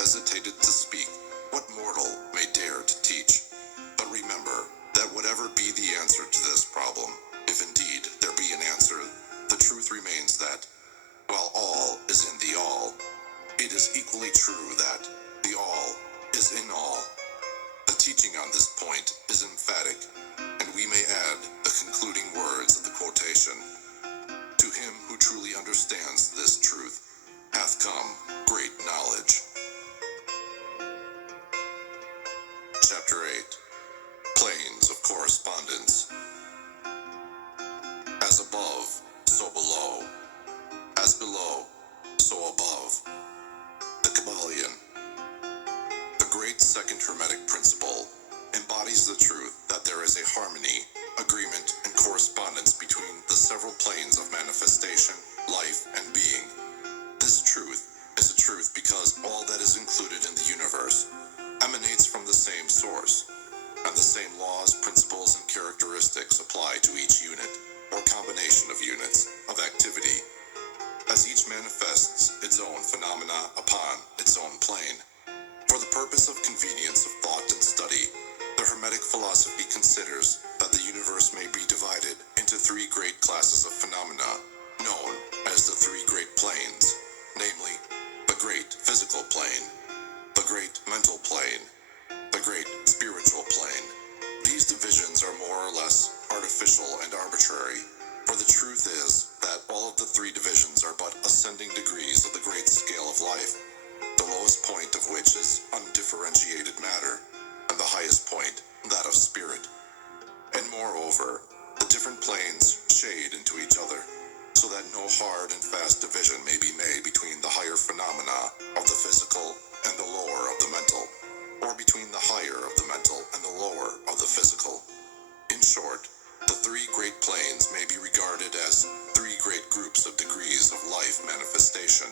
hesitated to speak, what mortal may dare to teach? But remember that whatever be the answer to this problem, if indeed there be an answer, the truth remains that, while all is in the all, it is equally true that the all is in all. The teaching on this point is emphatic, and we may add the concluding words of the quotation. To him who truly understands this truth hath come great knowledge. Chapter 8. Planes of Correspondence. As above, so below. As below, so above. The Kabbalion. The great second Hermetic principle embodies the truth that there is a harmony, agreement, and correspondence between the several planes of manifestation, life, and being. This truth is a truth because all that is included in the universe emanates from the same source, and the same laws, principles, and characteristics apply to each unit, or combination of units, of activity, as each manifests its own phenomena upon its own plane. For the purpose of convenience of thought and study, the Hermetic philosophy considers that the universe may be divided into three great classes of phenomena, known as the three great planes, namely, the great physical plane, the great mental plane, the great spiritual plane. These divisions are more or less artificial and arbitrary, for the truth is that all of the three divisions are but ascending degrees of the great scale of life, the lowest point of which is undifferentiated matter, and the highest point, that of spirit. And moreover, the different planes shade into each other, so that no hard and fast division may be made between the higher phenomena of the physical and the lower of the mental, or between the higher of the mental and the lower of the physical. In short, the three great planes may be regarded as three great groups of degrees of life manifestation.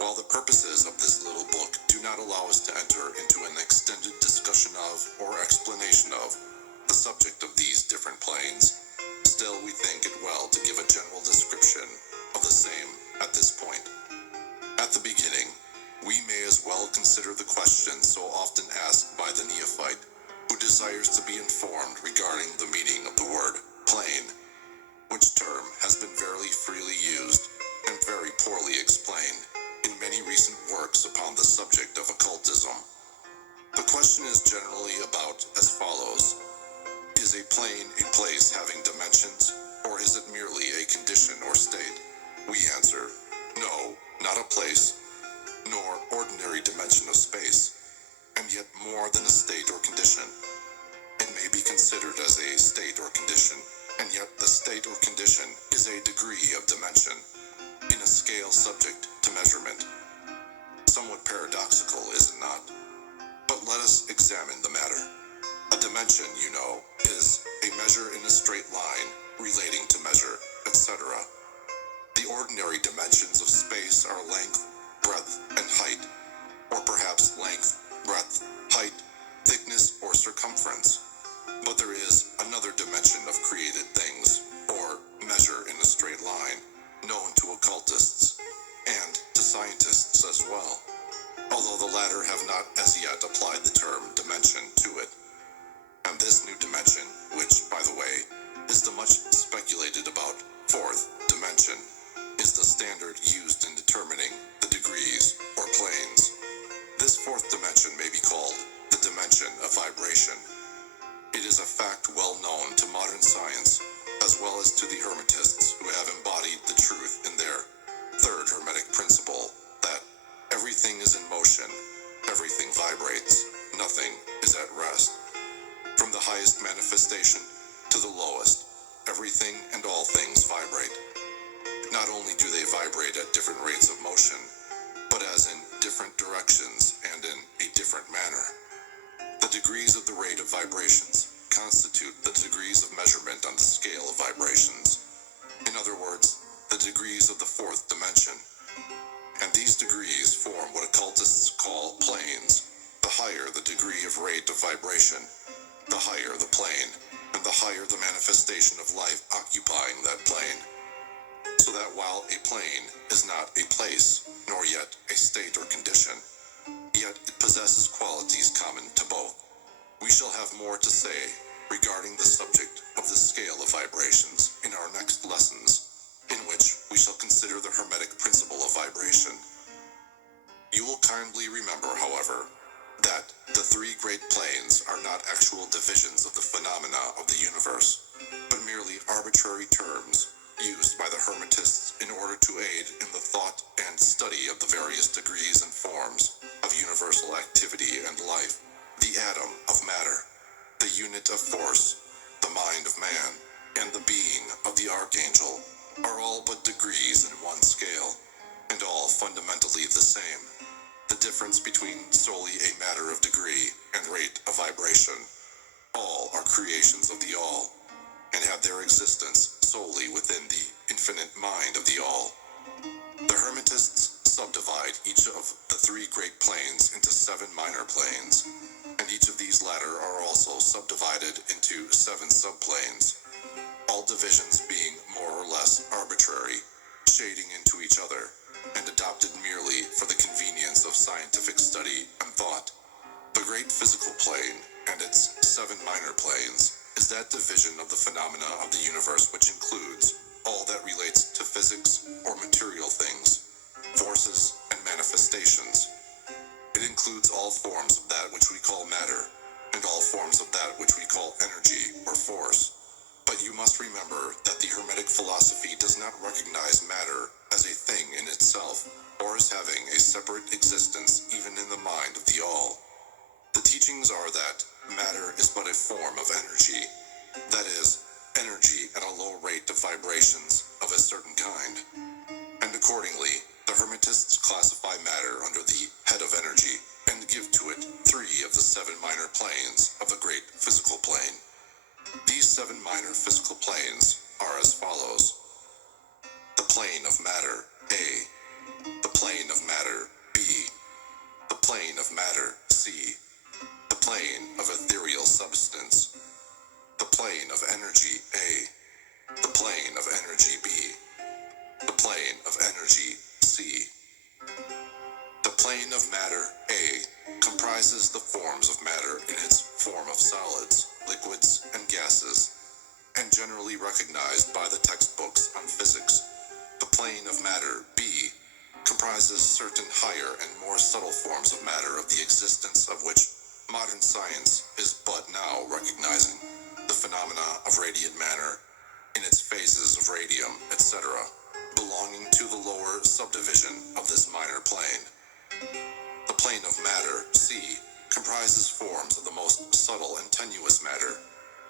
While the purposes of this little book do not allow us to enter into an extended discussion of or explanation of the subject of these different planes, still we think it well to give a general description of the same at this point. At the beginning, we may as well consider the question so often asked by the neophyte who desires to be informed regarding the meaning of the word plane, which term has been very freely used and very poorly explained in many recent works upon the subject of occultism. The question is generally about as follows. Is a plane a place having dimensions, or is it merely a condition or state? We answer, no, not a place, nor ordinary dimension of space, and yet more than a state or condition. It may be considered as a state or condition, and yet the state or condition is a degree of dimension, in a scale subject to measurement. Somewhat paradoxical, is it not? But let us examine the matter. A dimension, you know, is a measure in a straight line relating to measure, etc. The ordinary dimensions of space are length, breadth, and height, or perhaps length, breadth, height, thickness, or circumference. But there is another dimension of created things, or measure in a straight line, known to occultists, and to scientists as well, although the latter have not as yet applied the term dimension to it. And this new dimension, which, by the way, is the much speculated about fourth dimension, is the standard used in determining the degrees or planes. This fourth dimension may be called the dimension of vibration. It is a fact well known to modern science, as well as to the Hermetists who have embodied the truth in their third Hermetic principle, that everything is in motion, everything vibrates, nothing is at rest. From the highest manifestation to the lowest, everything and all things vibrate. Not only do they vibrate at different rates of motion, but as in different directions and in a different manner. The degrees of the rate of vibrations constitute the degrees of measurement on the scale of vibrations. In other words, the degrees of the fourth dimension. And these degrees form what occultists call planes. The higher the degree of rate of vibration, the higher the plane, and the higher the manifestation of life occupying that plane. So that while a plane is not a place, nor yet a state or condition, yet it possesses qualities common to both. We shall have more to say regarding the subject of the scale of vibrations in our next lessons, in which we shall consider the Hermetic principle of vibration. You will kindly remember, however, that the three great planes are not actual divisions of the phenomena of the universe, but merely arbitrary terms used by the Hermetists in order to aid in the thought and study of the various degrees and forms of universal activity and life. The atom of matter, the unit of force, the mind of man, and the being of the archangel are all but degrees in one scale, and all fundamentally the same. The difference between solely a matter of degree and rate of vibration. All are creations of the all, and have their existence solely within the infinite mind of the all. The Hermetists subdivide each of the three great planes into 7 minor planes, and each of these latter are also subdivided into 7 subplanes, all divisions being more or less arbitrary, shading into each other, and adopted merely for the convenience of scientific study and thought. The great physical plane and its 7 minor planes is that division of the phenomena of the universe which includes all that relates to physics or material things, forces and manifestations. It includes all forms of that which we call matter, and all forms of that which we call energy or force. But you must remember that the Hermetic philosophy does not recognize matter as a thing in itself, or as having a separate existence even in the mind of the all. The teachings are that matter is but a form of energy, that is, energy at a low rate of vibrations of a certain kind. And accordingly, the Hermetists classify matter under the head of energy and give to it 3 of the 7 minor planes of the great physical plane. These 7 minor physical planes are as follows: the plane of matter A, the plane of matter B, the plane of matter C, the plane of ethereal substance, the plane of energy A, the plane of energy B, the plane of energy C. The plane of matter A comprises the forms of matter in its form of solids, liquids, and gases, and generally recognized by the textbooks on physics. The plane of matter B comprises certain higher and more subtle forms of matter of the existence of which modern science is but now recognizing, the phenomena of radiant matter in its phases of radium, etc., belonging to the lower subdivision of this minor plane. The plane of matter C comprises forms of the most subtle and tenuous matter,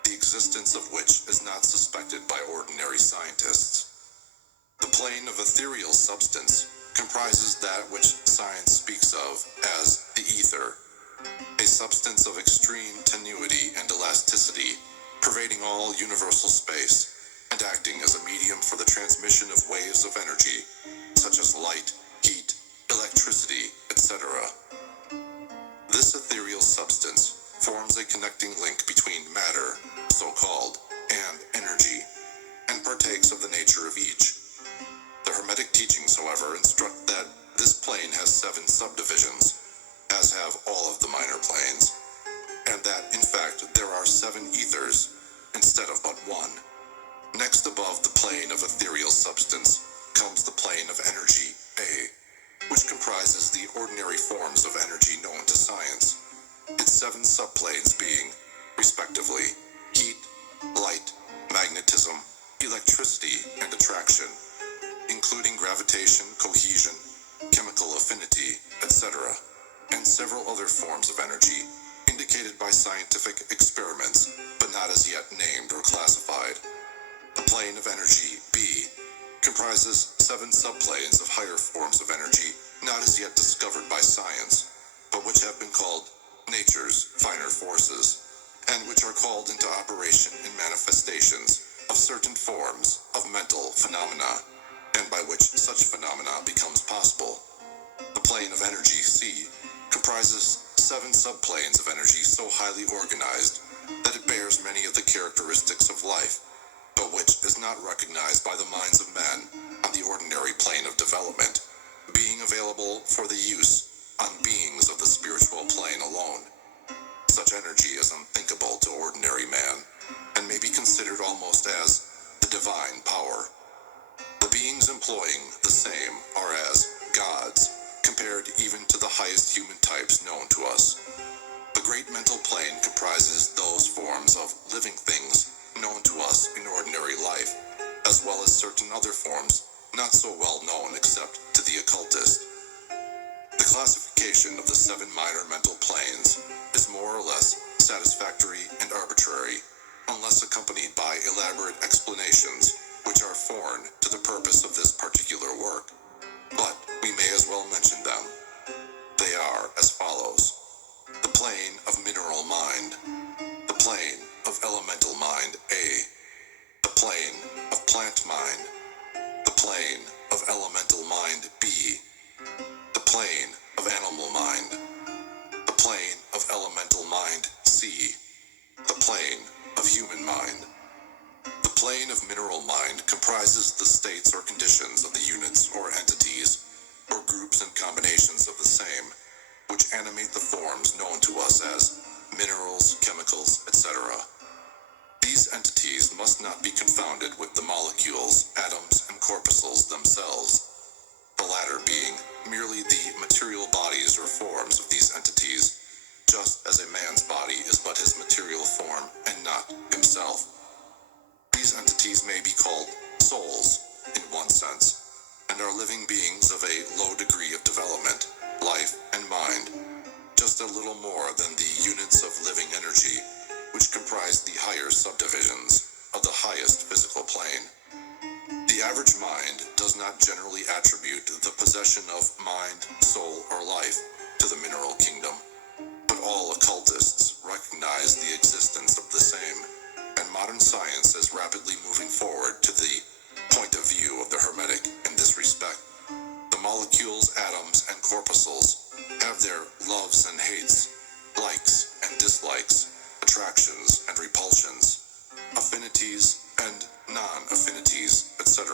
the existence of which is not suspected by ordinary scientists. The plane of ethereal substance comprises that which science speaks of as the ether, a substance of extreme tenuity and elasticity, pervading all universal space, and acting as a medium for the transmission of waves of energy, such as light, heat, electricity, etc. This ethereal substance forms a connecting link between matter, so-called, and energy, and partakes of the nature of each. The Hermetic teachings, however, instruct that this plane has 7 subdivisions, as have all of the minor planes, and that, in fact, there are 7 ethers instead of but 1. Next above the plane of ethereal substance comes the plane of energy A, which comprises the ordinary forms of energy known to science, its 7 subplanes being, respectively, heat, light, magnetism, electricity, and attraction, including gravitation, cohesion, chemical affinity, etc., and several other forms of energy indicated by scientific experiments, but not as yet named or classified. The plane of energy B comprises 7 subplanes of higher forms of energy not as yet discovered by science, but which have been called nature's finer forces, and which are called into operation in manifestations of certain forms of mental phenomena, and by which such phenomena becomes possible. The plane of energy C comprises 7 subplanes of energy so highly organized that it bears many of the characteristics of life, but which is not recognized by the minds of men on the ordinary plane of development, being available for the use on beings of the spiritual plane alone. Such energy is unthinkable to ordinary man, and may be considered almost as the divine power. The beings employing the same are as gods, compared even to the highest human types known to us. The great mental plane comprises those forms of living things known to us in ordinary life, as well as certain other forms not so well known except to the occultist. The classification of the 7 minor mental planes is more or less satisfactory and arbitrary, unless accompanied by elaborate explanations which are foreign to the purpose of this particular work. But we may as well mention them. They are as follows: the plane of mineral mind, the plane of elemental mind A, the plane of plant mind, the plane of elemental mind B, the plane of animal mind, the plane of elemental mind C, the plane of human mind. The plane of mineral mind comprises the states or conditions of the units or entities, or groups and combinations of the same, which animate the forms known to us as minerals, chemicals, etc. These entities must not be confounded with the molecules, atoms, and corpuscles themselves, the latter being merely the material bodies or forms of these entities, just as a man's body is but his material form and not himself. These entities may be called souls, in one sense, and are living beings of a low degree of development, life, and mind, just a little more than the units of living energy, which comprise the higher subdivisions of the highest physical plane. The average mind does not generally attribute the possession of mind, soul, or life to the mineral kingdom, but all occultists recognize the existence of the same, and modern science is rapidly moving forward to the point of view of the Hermetic in this respect. The molecules, atoms, and corpuscles have their loves and hates, likes and dislikes, attractions and repulsions, affinities and non-affinities, etc.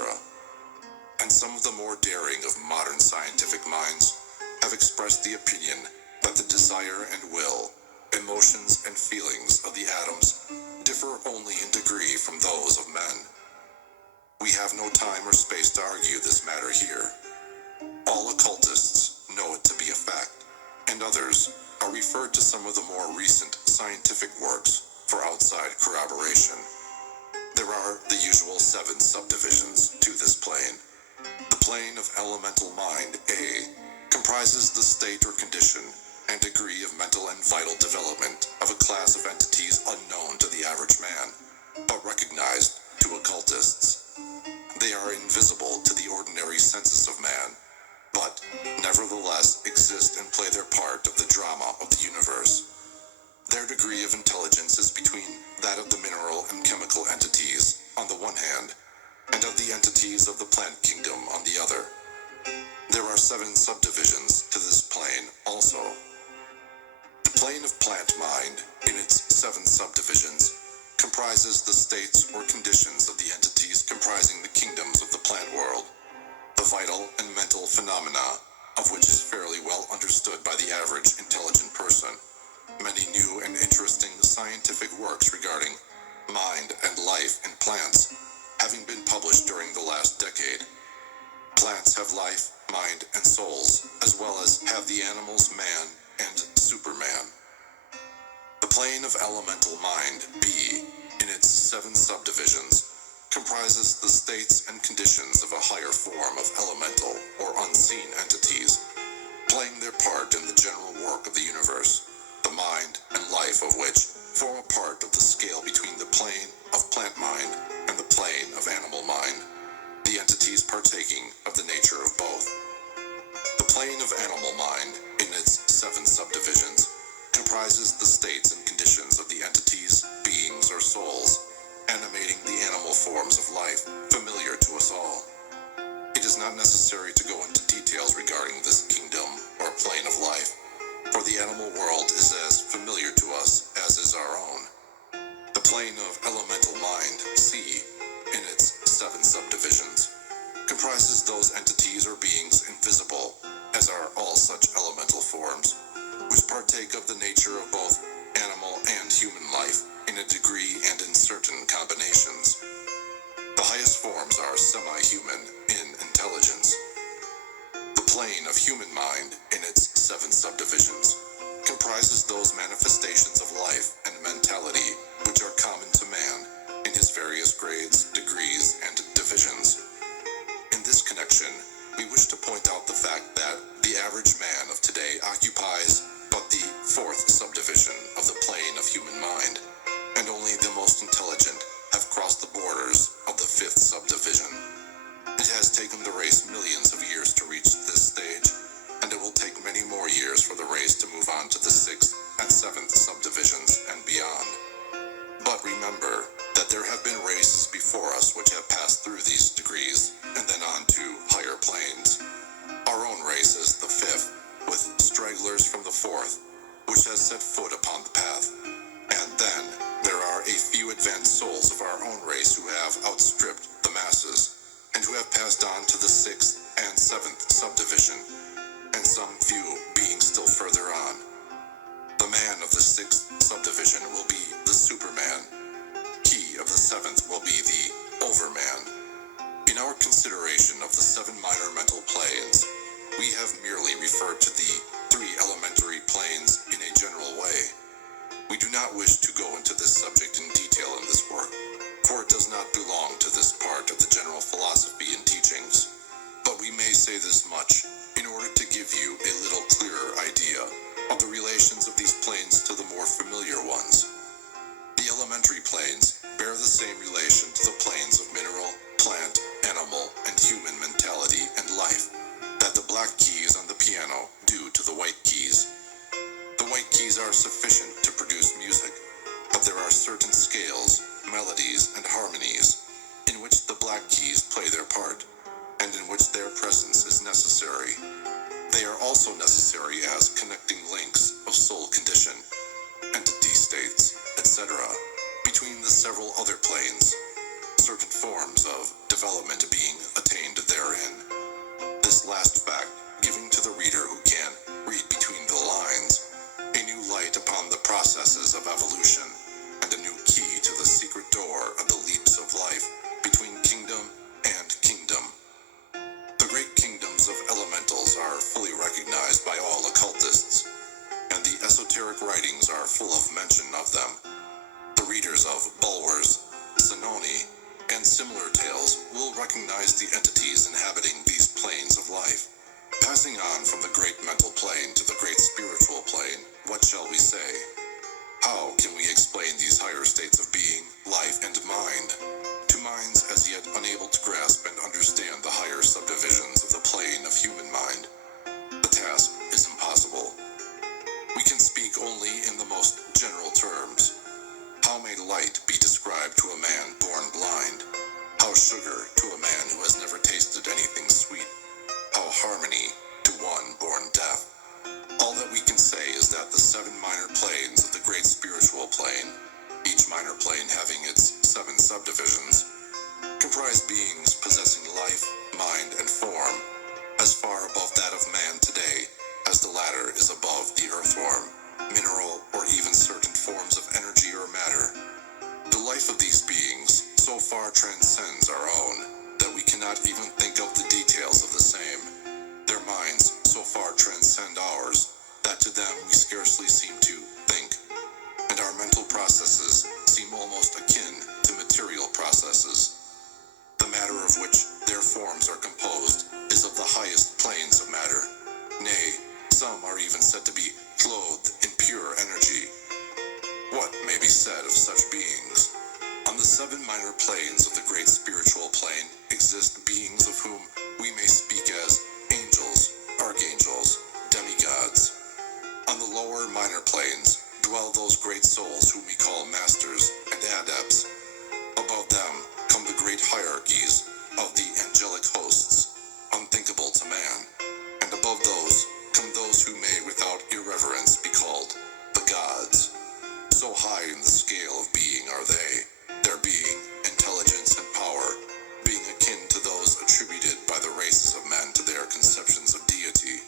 And some of the more daring of modern scientific minds have expressed the opinion that the desire and will, emotions and feelings of the atoms differ only in degree from those of men. We have no time or space to argue this matter here. All occultists know it to be a fact, and others are referred to some of the more recent scientific works for outside corroboration. There are the usual 7 subdivisions to this plane. The plane of elemental mind A comprises the state or condition and degree of mental and vital development of a class of entities unknown to the average man, but recognized to occultists. They are invisible to the ordinary senses of man, but nevertheless exist and play their part of the drama of the universe. Their degree of intelligence is between that of the mineral and chemical entities on the one hand, and of the entities of the plant kingdom on the other. There are 7 subdivisions to this plane also. The plane of plant mind, in its 7 subdivisions, comprises the states or conditions of the entities comprising the kingdoms of the plant world, the vital and mental phenomena of which is fairly well understood by the average intelligent person. Many new and interesting scientific works regarding mind and life in plants having been published during the last decade. Plants have life, mind, and souls, as well as have the animals man and superman. The plane of elemental mind, B, in its 7 subdivisions, comprises the states and conditions of a higher form of elemental or unseen entities, playing their part in the general work of the universe, the mind and life of which form a part of the scale between the plane of plant mind and the plane of animal mind, the entities partaking of the nature of both. The plane of animal mind, in its 7 subdivisions, comprises the states and conditions of the entities, beings, or souls, animating the animal forms of life familiar to us all. It is not necessary to go into details regarding this kingdom or plane of life, for the animal world is as familiar to us as is our own. The plane of elemental mind, C, in its 7 subdivisions, comprises those entities or beings invisible, as are all such elemental forms, which The plane of human mind, in its 7 subdivisions, comprises those manifestations of life and mentality which are common to man in his various grades, degrees, and divisions. In this connection, we wish to point out the fact that the average man of today occupies but the 4th subdivision of the plane of human mind, and only the most intelligent have crossed the borders of the 5th subdivision. It has taken the race millions of years to reach this stage, and it will take many more years for the race to move on to the 6th and 7th subdivisions and beyond. But remember that there have been races before us which have passed through these degrees and then on to higher planes. Our own race is the 5th, with stragglers from the 4th, which has set foot upon the path. And then there are a few advanced souls of our own race who have outstripped the masses, and who have passed on to the 6th and 7th subdivision, and some few being still further on. The man of the 6th subdivision will be the Superman. He of the 7th will be the Overman. In our consideration of the 7 minor mental planes, we have merely referred to the 3 elementary planes in a general way. We do not wish to go into this subject in detail in this work, for it does not belong to this part of the general philosophy and teachings. But we may say this much in order to give you a little clearer idea of the relations of these planes to the more familiar ones. The elementary planes bear the same relation to the planes of mineral, plant, animal, and human mentality and life that the black keys on the piano do to the white keys. The white keys are sufficient to produce music, but there are certain scales, melodies, and harmonies in which the black keys play their part, and in which their presence is necessary. They are also necessary as connecting links of soul condition, entity states, etc., between the several other planes, certain forms of development being attained therein. This last fact giving to the reader who can read between the lines a new light upon the processes of evolution, and a new key to the secret door of the leaps of life between kingdom and kingdom. The great kingdoms of elementals are fully recognized by all occultists, and the esoteric writings are full of mention of them. The readers of Bulwer's, Zanoni, and similar tales will recognize the entities inhabiting these planes of life. Passing on from the great mental plane to the great spiritual plane, what shall we say? How can we explain these higher states of being, life, and mind to minds as yet unable to grasp and understand the higher subdivisions of the plane of human mind? The task is impossible. We can speak only in the most general terms. How may light be described to a man born blind? How sugar to a man who has never tasted anything sweet? How harmony to one born deaf? All that we can say is that the 7 minor planes of the great spiritual plane, each minor plane having its 7 subdivisions, comprise beings possessing life, mind, and form, as far above that of man today as the latter is above the earthworm, mineral, or even certain forms of energy or matter. The life of these beings so far transcends our own that we cannot even think of the details of the same. Their minds so far transcend ours that to them we scarcely seem to think, and our mental processes seem almost akin to material processes. The matter of which their forms are composed is of the highest planes of matter. Nay, some are even said to be clothed in pure energy. What may be said of such beings? On the 7 minor planes of the great spiritual plane exist beings of whom we may speak as angels, archangels, demigods. On the lower minor planes dwell those great souls whom we call masters and adepts. Above them come the great hierarchies of the angelic hosts, unthinkable to man, and above those come those who may without irreverence be called the gods. So high in the scale of being are they, their being, intelligence, and power being akin to those attributed by the races of men to their conceptions of deity.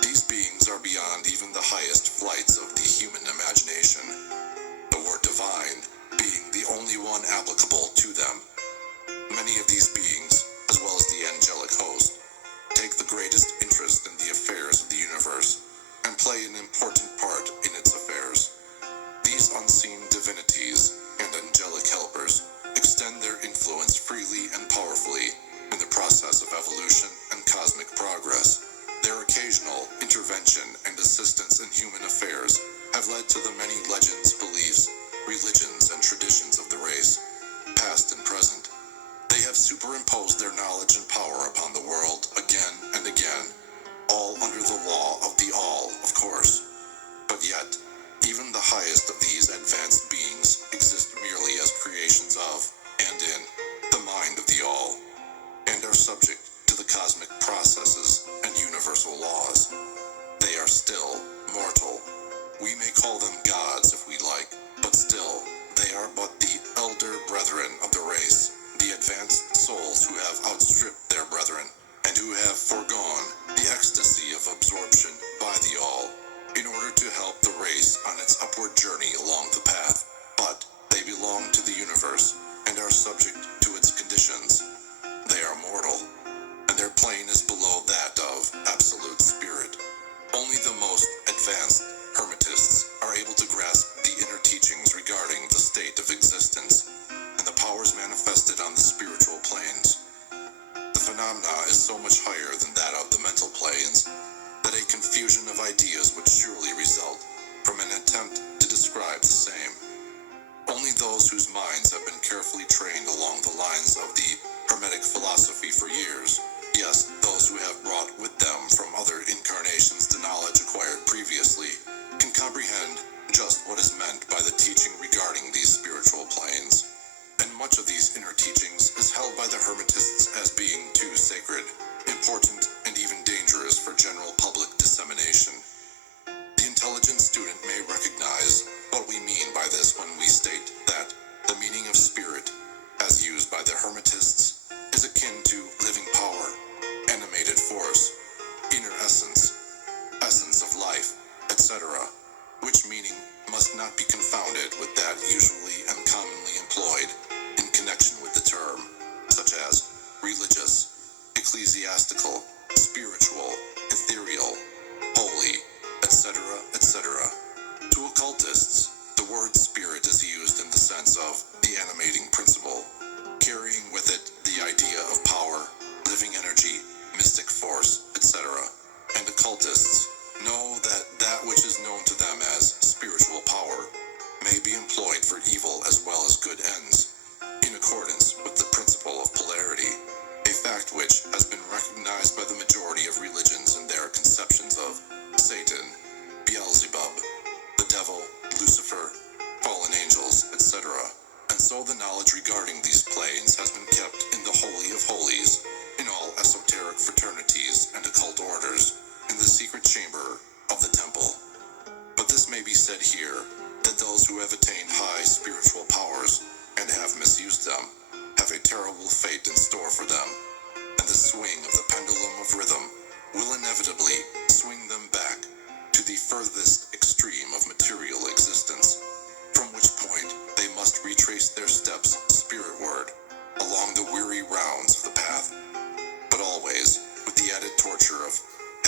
These beings are beyond even the highest flights of the human imagination, the word divine being the only one applicable to them. Many of these beings, as well as the angelic host, take the greatest interest in the affairs of the universe and play an important part in its affairs. These unseen divinities and angelic helpers extend their influence freely and powerfully in the process of evolution and cosmic progress. Their occasional intervention and assistance in human affairs have led to the many legends, beliefs, religions, and traditions of the race, past and present. They have superimposed their knowledge and power upon the world again and again, all under the law of the all, of course. But yet, even the highest of these advanced beings exist merely as creations of, and in, the mind of the all, and are subject to the cosmic processes and universal laws. They are still mortal. We may call them gods if we like, but still, they are but the elder brethren of the race, the advanced souls who have outstripped their brethren, and who have foregone the ecstasy of absorption by the all, in order to help the race on its upward journey along the path. But they belong to the universe, and are subject to its conditions. They are mortal, and their plane is below that of absolute spirit. Only the most advanced hermetists are able to grasp the inner teachings regarding the state of existence and the powers manifested on the spiritual planes. The phenomena is so much higher than that of the mental planes that a confusion of ideas would surely result from an attempt to describe the same. Only those whose minds have been carefully trained along the lines of the Hermetic philosophy for years, yes, those who have brought with them from other incarnations the knowledge acquired previously, can comprehend just what is meant by the teaching regarding these spiritual planes. And much of these inner teachings is held by the Hermetists as being too sacred, important, and even dangerous for general public dissemination. The intelligent student may recognize what we mean by this when we state that the meaning of spirit, as used by the Hermetists, is akin to living power, animated force, inner essence, essence of life, etc., which meaning must not be confounded with that usually and commonly employed in connection with the term, such as religious, ecclesiastical, spiritual, ethereal, holy, etc., etc. To occultists, the word spirit is used in the sense of the animating principle, carrying with it the idea of power, living energy, mystic force, etc. And occultists know that that which is known to them as spiritual power may be employed for evil as well as good ends, in accordance with the principle of polarity, a fact which has been recognized by the majority of religions in their conceptions of Satan, Beelzebub, the devil, Lucifer, fallen angels, etc. And so the knowledge regarding these planes has been kept in the Holy of Holies, in all esoteric fraternities and occult orders, in the secret chamber of the temple. But this may be said here, that those who have attained high spiritual powers and have misused them have a terrible fate in store for them, and the swing of the pendulum of rhythm will inevitably swing them back to the furthest extreme of material existence, from which point they must retrace their steps spiritward along the weary rounds of the path, but always with the added torture of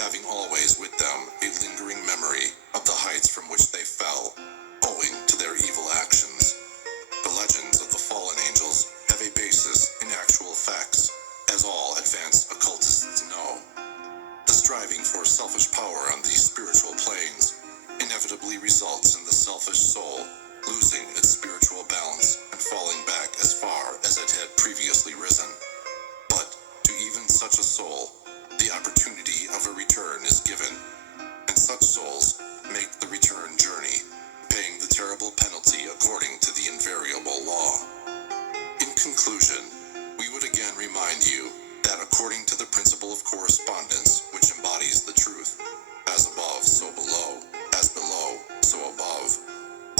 having always with them a lingering memory of the heights from which they fell, owing to their evil actions. The legends of the fallen angels have a basis in actual facts, as all advanced occultists know. The striving for selfish power on these spiritual planes inevitably results in the selfish soul losing its spiritual balance and falling back as far as it had previously risen. But to even such a soul, the opportunity of a return is given, and such souls make the return journey, paying the terrible penalty according to the invariable law. In conclusion, we would again remind you that according to the principle of correspondence, which embodies the truth, as above, so below, as below, so above,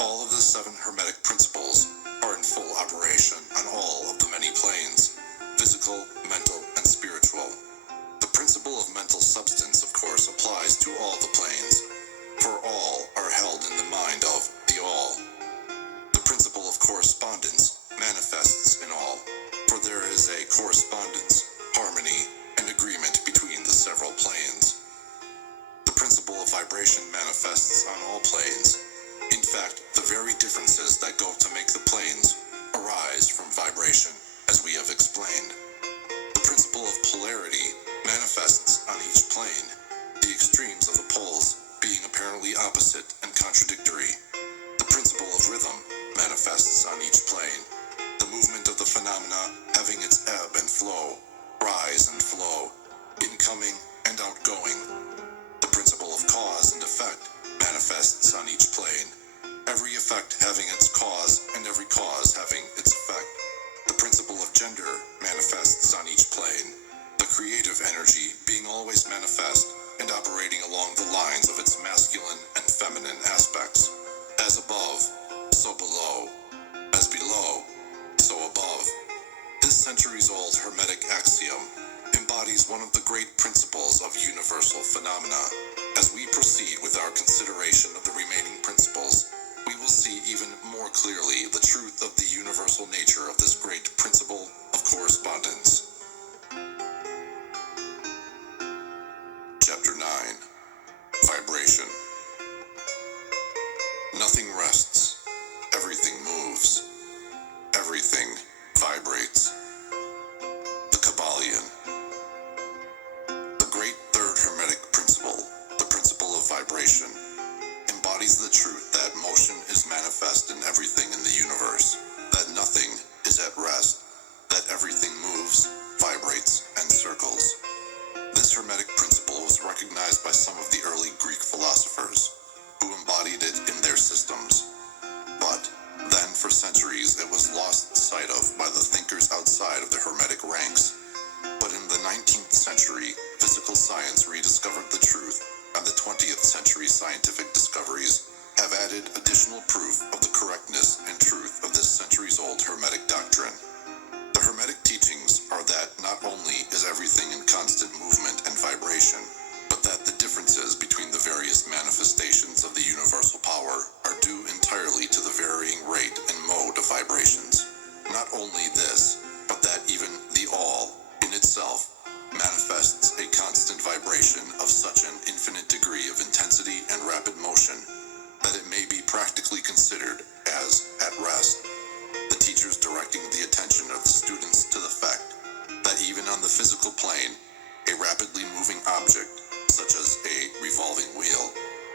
all of the 7 Hermetic principles are in full operation on all of the many planes, physical, mental, and spiritual. The principle of mental substance, of course, applies to all the planes, for all are held in the mind of the all. The principle of correspondence manifests in all, for there is a correspondence, harmony, and agreement between the several vibration manifests on all planes. In fact, the very differences that go to make the planes arise from vibration, as we have explained. The principle of polarity manifests on each plane, the extremes of the poles being apparently opposite and contradictory. The principle of rhythm manifests on each plane, the movement of the phenomena having its ebb and flow, rise and flow, incoming and outgoing. The principle of cause and effect manifests on each plane, every effect having its cause and every cause having its effect. The principle of gender manifests on each plane, the creative energy being always manifest and operating along the lines of its masculine and feminine aspects. As above, so below. As below, so above. This centuries-old Hermetic axiom embodies one of the great principles of universal phenomena. As we proceed with our consideration of the remaining principles, we will see even more clearly the truth of the universal nature of this great principle of correspondence. Chapter 9. Vibration. Nothing rests. Everything moves. Everything vibrates. The Kabbalion. The great third Hermetic principle, the principle of vibration, embodies the truth that motion is manifest in everything in the universe, that nothing is at rest, that everything moves, vibrates, and circles. This Hermetic principle was recognized by some of the early Greek philosophers, who embodied it in their systems. But then, for centuries, it was lost sight of by the thinkers outside of the Hermetic ranks. But in the 19th century, physical science rediscovered the truth, and the 20th century scientific discoveries have added additional proof of the correctness and truth of this centuries-old Hermetic doctrine. The Hermetic teachings are that not only is everything in constant movement and vibration, but that the differences between the various manifestations of the universal power are due entirely to the varying rate and mode of vibrations. Not only this, but that even the all, in itself, manifests a constant vibration of such an infinite degree of intensity and rapid motion that it may be practically considered as at rest. The teachers directing the attention of the students to the fact that even on the physical plane, a rapidly moving object, such as a revolving wheel,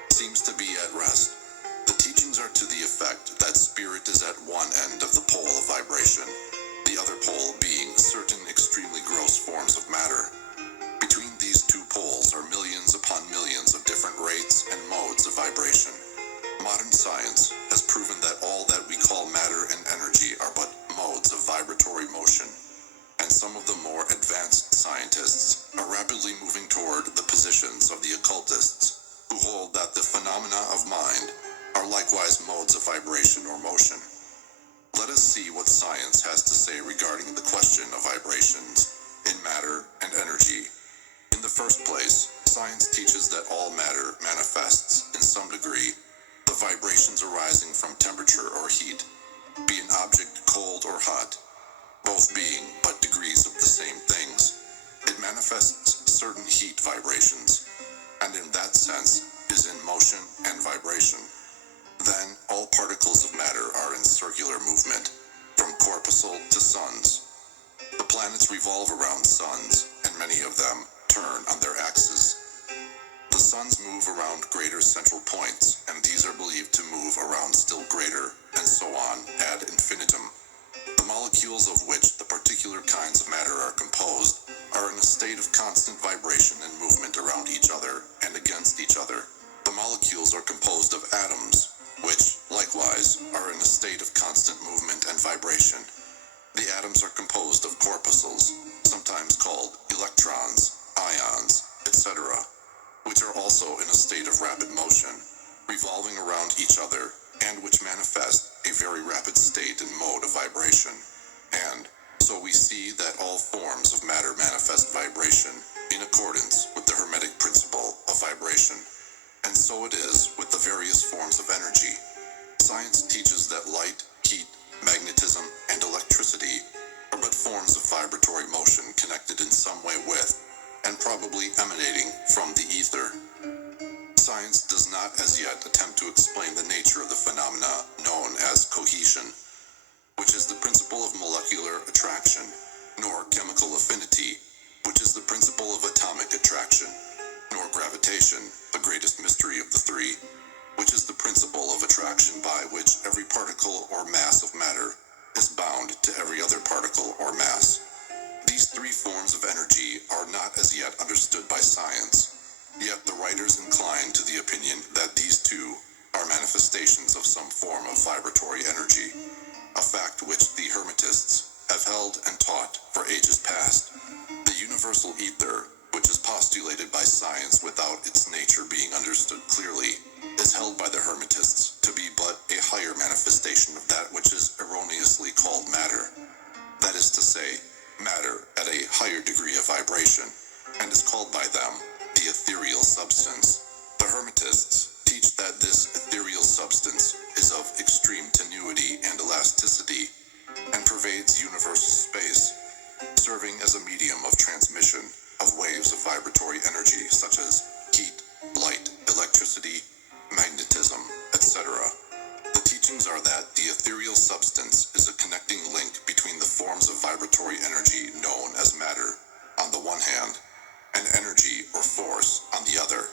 seems to be at rest. The teachings are to the effect that spirit is at one end of the pole of vibration, the other pole being certain extremely gross forms of matter. Between these two poles are millions upon millions of different rates and modes of vibration. Modern science has proven that all that we call matter and energy are but modes of vibratory motion, and some of the more advanced scientists are rapidly moving toward the positions of the occultists, who hold that the phenomena of mind are likewise modes of vibration or motion. Let us see what science has to say regarding the question of vibrations in matter and energy. In the first place, science teaches that all matter manifests, in some degree, the vibrations arising from temperature or heat, be an object cold or hot, both being but degrees of the same things. It manifests certain heat vibrations, and in that sense is in motion and vibration. Then all particles of matter are in circular movement, from corpuscle to suns. The planets revolve around suns, and many of them turn on their axes. The suns move around greater central points, and these are believed to move around still greater, and so on ad infinitum. The molecules of which the particular kinds of matter are composed are in a state of constant vibration and movement around each other and against each other. The molecules are composed of atoms, which, likewise, are in a state of constant movement and vibration. The atoms are composed of corpuscles, sometimes called electrons, ions, etc., which are also in a state of rapid motion, revolving around each other, and which manifest a very rapid state and mode of vibration. And so we see that all forms of matter manifest vibration in accordance with the Hermetic principle of vibration. And so it is with the various forms of energy. Science teaches that light, heat, magnetism, and electricity are but forms of vibratory motion connected in some way with, and probably emanating from the ether. Science chemical affinity, which is the principle of atomic attraction, nor gravitation, the greatest mystery of the three, which is the principle of attraction by which every particle or mass of matter is bound to every other particle or mass. These three forms of energy are not as yet understood by science, yet the writers incline to the opinion that these two are manifestations of some form of vibratory energy, a fact which the Hermetists have held and taught for ages past. The universal ether, which is postulated by science without its nature being understood clearly, is held by the Hermetists to be but a higher manifestation of that which is erroneously called matter. That is to say, matter at a higher degree of vibration, and is called by them the ethereal substance. The Hermetists teach that this ethereal substance is of extreme tenuity and elasticity, and pervades universal space, serving as a medium of transmission of waves of vibratory energy such as heat, light, electricity, magnetism, etc. The teachings are that the ethereal substance is a connecting link between the forms of vibratory energy known as matter, on the one hand, and energy or force on the other,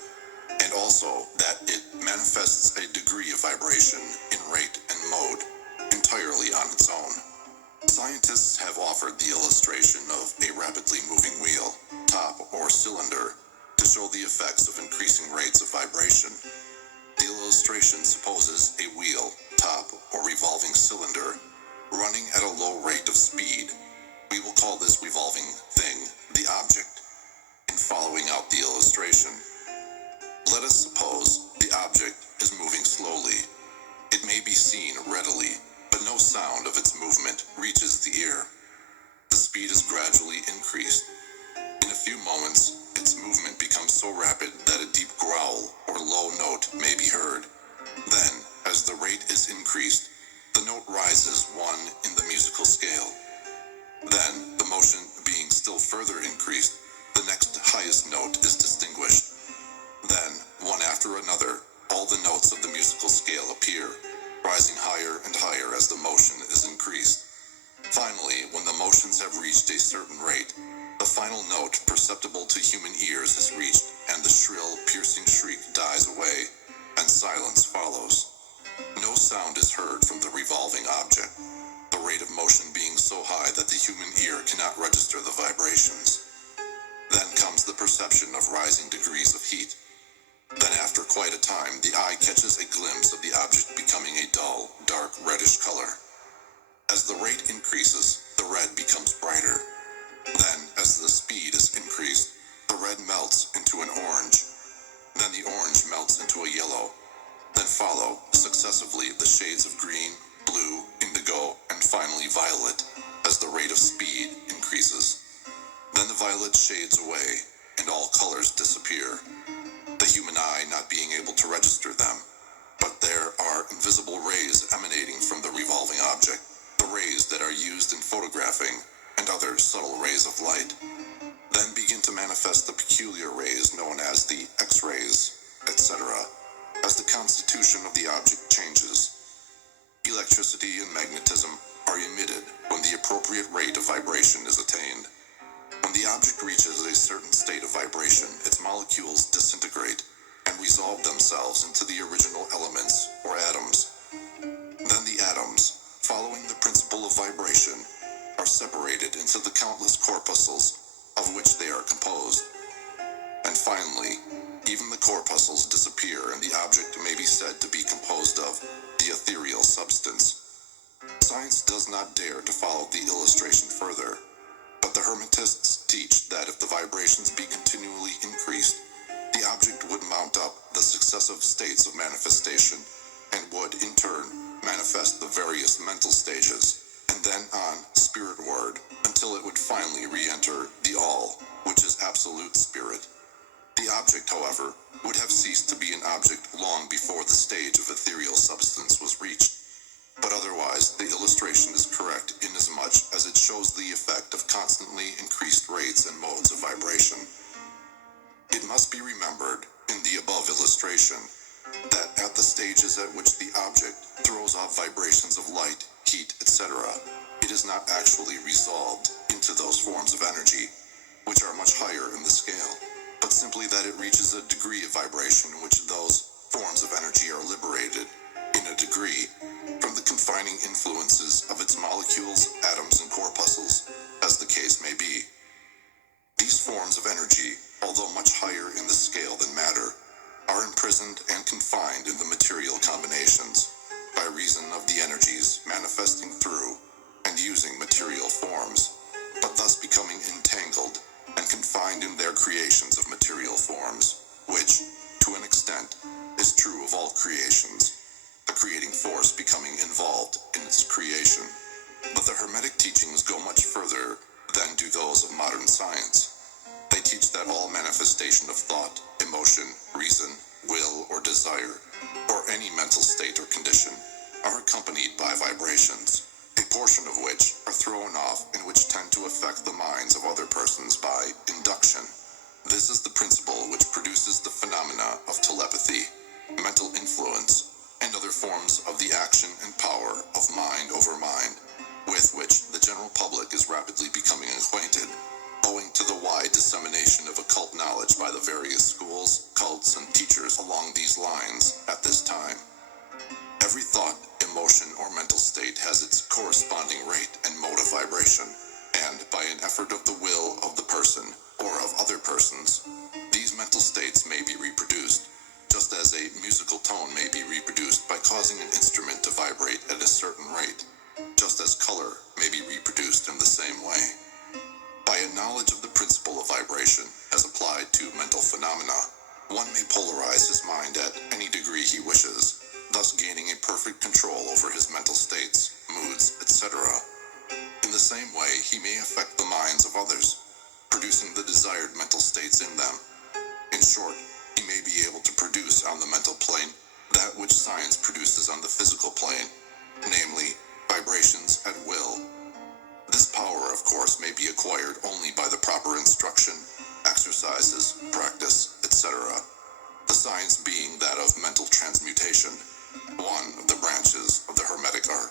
and also that it manifests a degree of vibration in rate and mode entirely on its own. Scientists have offered the illustration of a rapidly moving wheel, top, or cylinder to show the effects of increasing rates of vibration. The illustration supposes a wheel, top, or revolving cylinder running at a low rate of speed. We will call this revolving thing the object. In following out the illustration, let us suppose the object is moving slowly. It may be seen readily, but no sound of its movement reaches the ear. The speed is gradually increased. In a few moments, its movement becomes so rapid that a deep growl or low note may be heard. Then, as the rate is increased, the note rises one in the musical scale. Then, the motion being still further increased, the next highest note is distinguished. Then, one after another, all the notes of the musical scale appear, rising higher and higher as the motion is increased. Finally, when the motions have reached a certain rate, the final note perceptible to human ears is reached, and the shrill, piercing shriek dies away, and silence follows. No sound is heard from the revolving object, the rate of motion being so high that the human ear cannot register the vibrations. Then comes the perception of rising degrees of heat. Then after quite a time, the eye catches a glimpse of the object becoming a dull, dark, reddish color. As the rate increases, the red becomes brighter. Then, as the speed is increased, the red melts into an orange. Then the orange melts into a yellow. Then follow, successively, the shades of green, blue, indigo, and finally violet, as the rate of speed increases. Then the violet shades away, and all colors disappear, the human eye not being able to register them. But there are invisible rays emanating from the revolving object, the rays that are used in photographing, and other subtle rays of light. Then begin to manifest the peculiar rays known as the X-rays, etc., as the constitution of the object changes. Electricity and magnetism are emitted when the appropriate rate of vibration is attained. When the object reaches a certain state of vibration, its molecules disintegrate and resolve themselves into the original elements, or atoms. Then the atoms, following the principle of vibration, are separated into the countless corpuscles of which they are composed. And finally, even the corpuscles disappear and the object may be said to be composed of the ethereal substance. Science does not dare to follow the illustration further, but the Hermetists teach that if the vibrations be continually increased, the object would mount up the successive states of manifestation and would, in turn, manifest the various mental stages, and then on spiritward, until it would finally re-enter the All, which is absolute spirit. The object, however, would have ceased to be an object long before the stage of ethereal substance was reached. But otherwise, the illustration is correct inasmuch as it shows the effect of constantly increased rates and modes of vibration. It must be remembered, in the above illustration, that at the stages at which the object throws off vibrations of light, heat, etc., it is not actually resolved into to those forms of energy, which are much higher in the scale, but simply that it reaches a degree of vibration in which those forms of energy are liberated, in a degree, from the confining influences of its molecules, atoms, and corpuscles, as the case may be. These forms of energy, although much higher in the scale than matter, are imprisoned and confined in the material combinations, by reason of the energies manifesting through and using material forms, but thus becoming entangled and confined in their creations of material forms, which, to an extent, is true of all creations, the creating force becoming involved in its creation. But the Hermetic teachings go much further than do those of modern science. They teach that all manifestation of thought, emotion, reason, will, or desire, or any mental state or condition, are accompanied by vibrations, a portion of which are thrown off and which tend to affect the minds of other persons by induction. This is the principle which produces the phenomena of telepathy, mental influence, and other forms of the action and power of mind over mind, with which the general public is rapidly becoming acquainted, owing to the wide dissemination of occult knowledge by the various schools, cults, and teachers along these lines at this time. Every thought, emotion, or mental state has its corresponding rate and mode of vibration, and by an effort of the will of the person or of other persons, these mental states may be reproduced, just as a musical tone may be reproduced by causing an instrument to vibrate at a certain rate, just as color may be reproduced in the same way. By a knowledge of the principle of vibration as applied to mental phenomena, one may polarize his mind at any degree he wishes, thus gaining a perfect control over his mental states, moods, etc. In the same way, he may affect the minds of others, producing the desired mental states in them. In short, he may be able to produce on the mental plane that which science produces on the physical plane, namely, vibrations at will. This power, of course, may be acquired only by the proper instruction, exercises, practice, etc. The science being that of mental transmutation, one of the branches of the Hermetic art.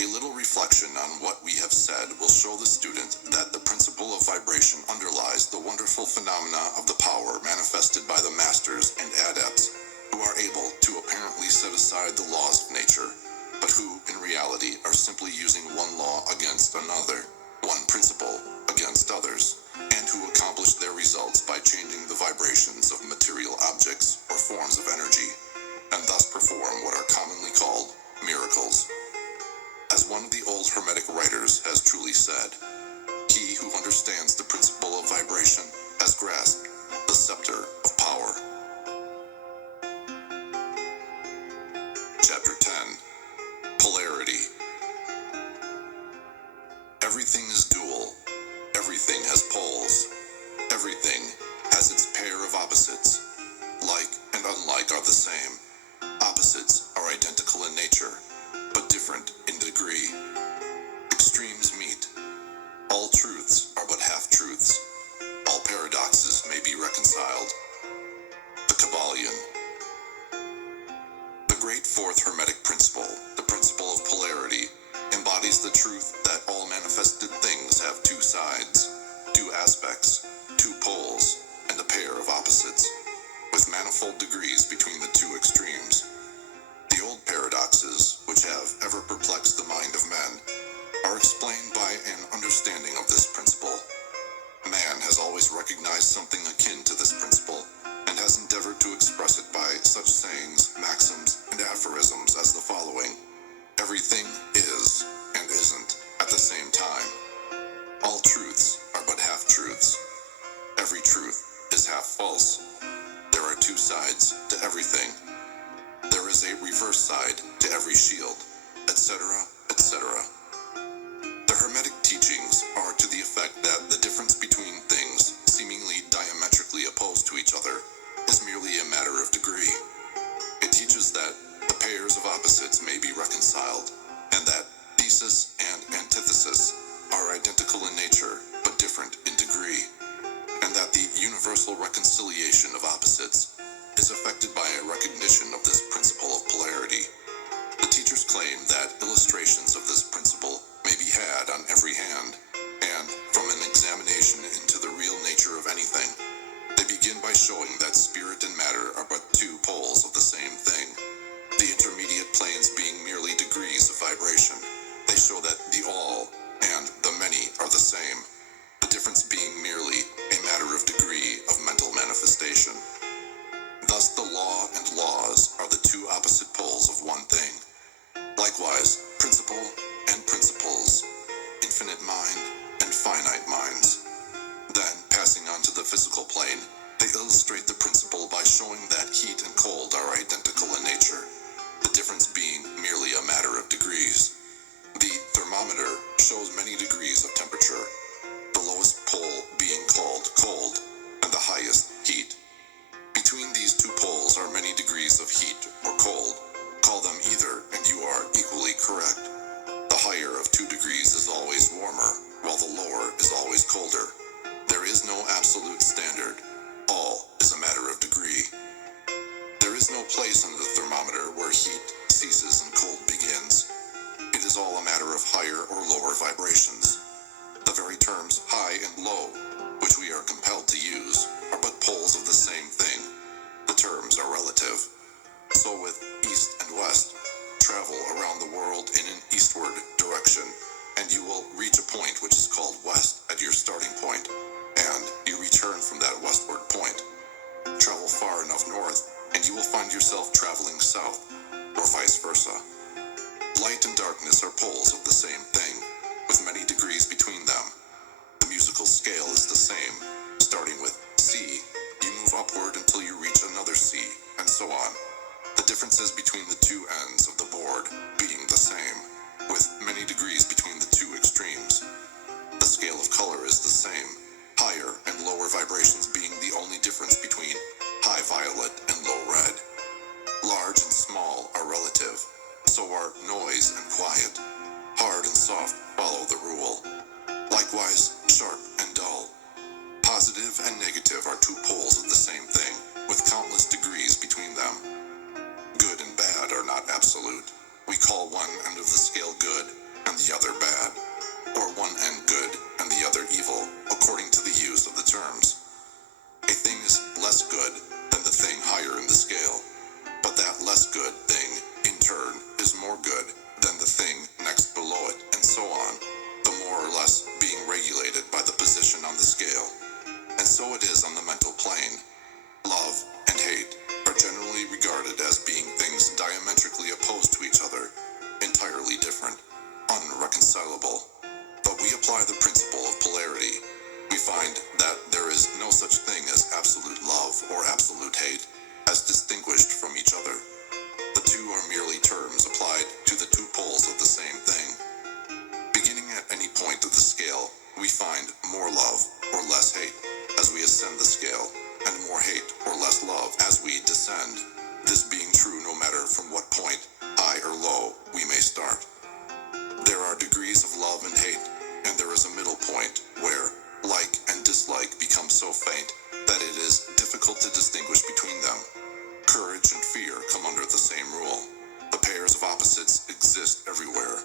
A little reflection on what we have said will show the student that the principle of vibration underlies the wonderful phenomena of the power manifested by the masters and adepts, who are able to apparently set aside the laws of nature, but who, in reality, are simply using one law against another, one principle against others, and who accomplish their results by changing the vibrations of material objects or forms of energy, and thus perform what are commonly called miracles. As one of the old Hermetic writers has truly said, he who understands the principle of vibration has grasped the scepter of power. Chapter 10. Polarity. Everything is dual. Everything has poles. Everything has its pair of opposites. Like and unlike are the same. Opposites are identical in nature, but different in degree. Extremes meet. All truths are but half-truths. All paradoxes may be reconciled. The Kabbalion. The great fourth Hermetic principle, the principle of polarity, embodies the truth that all manifested things have two sides, two aspects, two poles, and a pair of opposites, with manifold degrees between the two extremes. The old paradoxes, which have ever perplexed the mind of men, are explained by an understanding of this principle. Man has always recognized something akin to this principle, and has endeavored to express it by such sayings, maxims, and aphorisms as the following. Everything is and isn't at the same time. All truths are but half-truths. Every truth is half false. There are two sides to everything. There is a reverse side to every shield, etc., etc. The Hermetic teachings are to the effect that the difference between things seemingly diametrically opposed to each other is merely a matter of degree. It teaches that the pairs of opposites may be reconciled, and that thesis and antithesis are identical in nature but different in degree, and that the universal reconciliation of opposites is affected by a recognition of this principle of polarity. The teachers claim that illustrations of this principle may be had on every hand, and are but two poles of the same thing, the intermediate planes being merely degrees of vibration. They show that the all and the many are the same, the difference being merely a matter of degree of mental manifestation. Thus the law and laws are the two opposite poles of one thing. Likewise, principle and principles, infinite mind and finite minds. Then, passing on to the physical plane, they illustrate the principle by showing that heat and cold are identical in nature, the difference being merely a matter of degrees. The thermometer shows many degrees of temperature, the lowest pole being called cold and the highest heat. Between these two poles are many degrees of heat or cold. Call them either and you are equally correct. The higher of 2 degrees is always warmer, while the lower is always colder. There is no absolute standard. All is a matter of degree. There is no place on the thermometer where heat ceases and cold begins. It is all a matter of higher or lower vibrations. The very terms high and low, which we are compelled to use, are but poles of the same thing. The terms are relative. So with east and west, travel around the world in an eastward direction, and you will reach a point which is called west at your starting point, and you return from that westward point. Travel far enough north, and you will find yourself traveling south, or vice versa. Light and darkness are poles of the same thing, with many degrees between them. The musical scale is the same. Starting with C, you move upward until you reach another C, and so on. The differences between the two ends of the board being the same, with many degrees between the two extremes. The scale of color is the same, higher and lower vibrations being the only difference between high violet and low red. Large and small are relative, so are noise and quiet. Hard and soft follow the rule. Likewise, sharp and dull. Positive and negative are two poles of the same thing, with countless degrees between them. Good and bad are not absolute. We call one end of the scale good and the other bad, or one end good and the other evil, according to the use of the terms. A thing is less good than the thing higher in the scale, but that less good thing, in turn, is more good than the thing next below it, and so on, the more or less being regulated by the position on the scale. And so it is on the mental plane. Love and hate are generally regarded as being things diametrically opposed to each other, entirely different, unreconcilable. But we apply the principle of polarity. We find that there is no such thing as absolute love or absolute hate, as distinguished from each other. The two are merely terms applied to the two poles of the same thing. Beginning at any point of the scale, we find more love or less hate as we ascend the scale, and more hate or less love as we descend, this being true no matter from what point, high or low, we may start. There are degrees of love and hate, and there is a middle point where like and dislike become so faint that it is difficult to distinguish between them. Courage and fear come under the same rule. The pairs of opposites exist everywhere.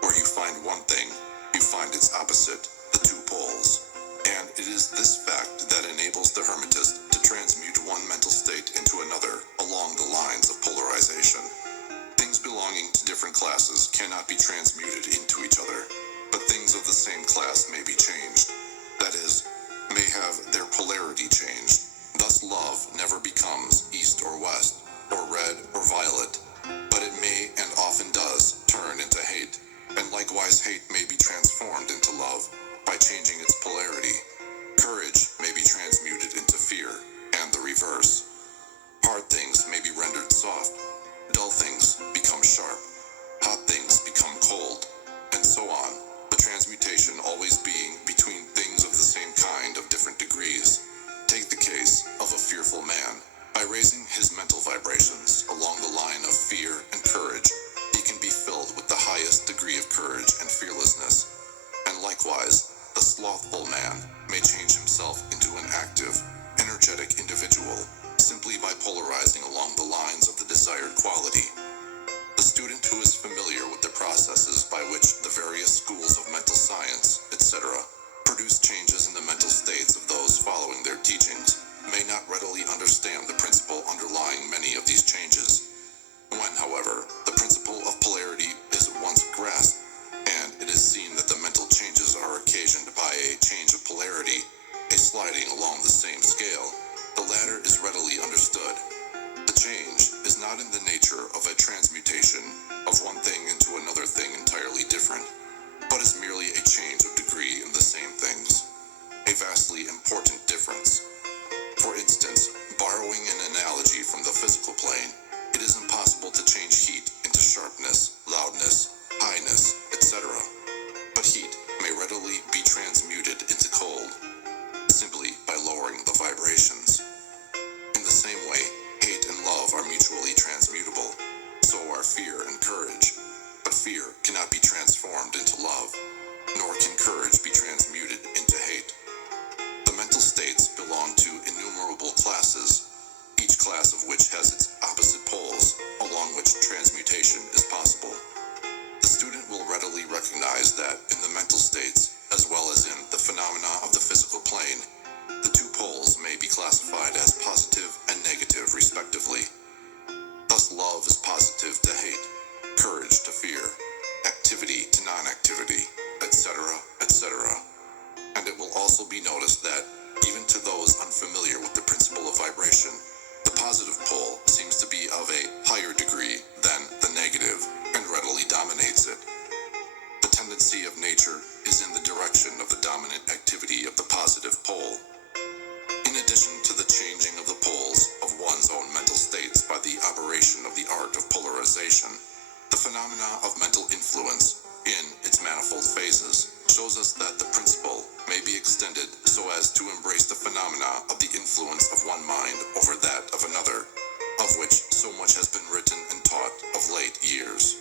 Where you find one thing, you find its opposite, the two poles. And it is this fact that enables the hermetist to transmute one mental state into another along the lines of polarization. Things belonging to different classes cannot be transmuted into each other, but things of the same class may be changed. That is, may have their polarity changed. Thus love never becomes east or west, or red or violet, but it may and often does turn into hate, and likewise hate may be transformed into love by changing its polarity. Courage may be transmuted into fear, and the reverse. Hard things may be rendered soft, dull things become sharp, hot things become cold, and so on, the transmutation always being between things of the same kind of different degrees. Take the case of a fearful man. By raising his mental vibrations along the line of fear and courage, he can be filled with the highest degree of courage and fearlessness. And likewise, the slothful man may change himself into an active, energetic individual simply by polarizing along the lines of the desired quality. The student who is familiar with the processes by which the various schools of mental science, etc., produce changes in the mental states of those following their teachings may not readily understand the principle underlying not in the nature of a transmutation of one thing into another thing entirely different, but is merely a change of degree in the same things, a vastly important difference. For instance, borrowing an analogy from the physical plane, it is impossible to change heat into sharpness, loudness, highness, etc. But heat may readily be transmuted into cold, simply by lowering the vibrations. In the same way, hate and love are mutually transmutable, so are fear and courage. But fear cannot be transformed into love, nor can courage be transmuted into hate. The mental states belong to innumerable classes, each class of which has its opposite poles, along which transmutation is possible. The student will readily recognize that in the mental states, as well as in the phenomena of the physical plane, the two poles may be classified as positive and negative respectively. Thus love is positive to hate, courage to fear, activity to non-activity, etc., etc. And it will also be noticed that, even to those unfamiliar with the principle of vibration, the positive pole seems to be of a higher degree than the negative and readily dominates it. The tendency of nature is in the direction of the dominant activity of the positive pole. In addition to the changing of the poles of one's own mental states by the operation of the art of polarization, the phenomena of mental influence, in its manifold phases, shows us that the principle may be extended so as to embrace the phenomena of the influence of one mind over that of another, of which so much has been written and taught of late years.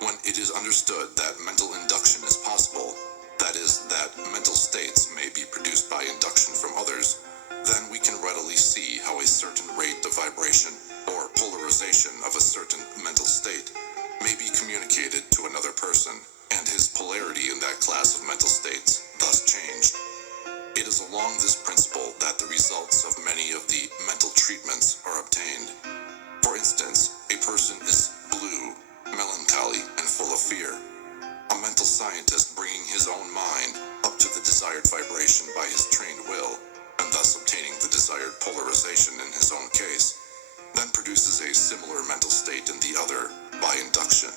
When it is understood that mental induction is possible, that is, that mental states may be produced by induction from others, then we can readily see how a certain rate of vibration or polarization of a certain mental state may be communicated to another person, and his polarity in that class of mental states thus changed. It is along this principle that the results of many of the mental treatments are obtained. For instance, a person is blue, melancholy, and full of fear. A mental scientist bringing his own mind up to the desired vibration by his trained will, and thus obtaining the desired polarization in his own case, then produces a similar mental state in the other by induction,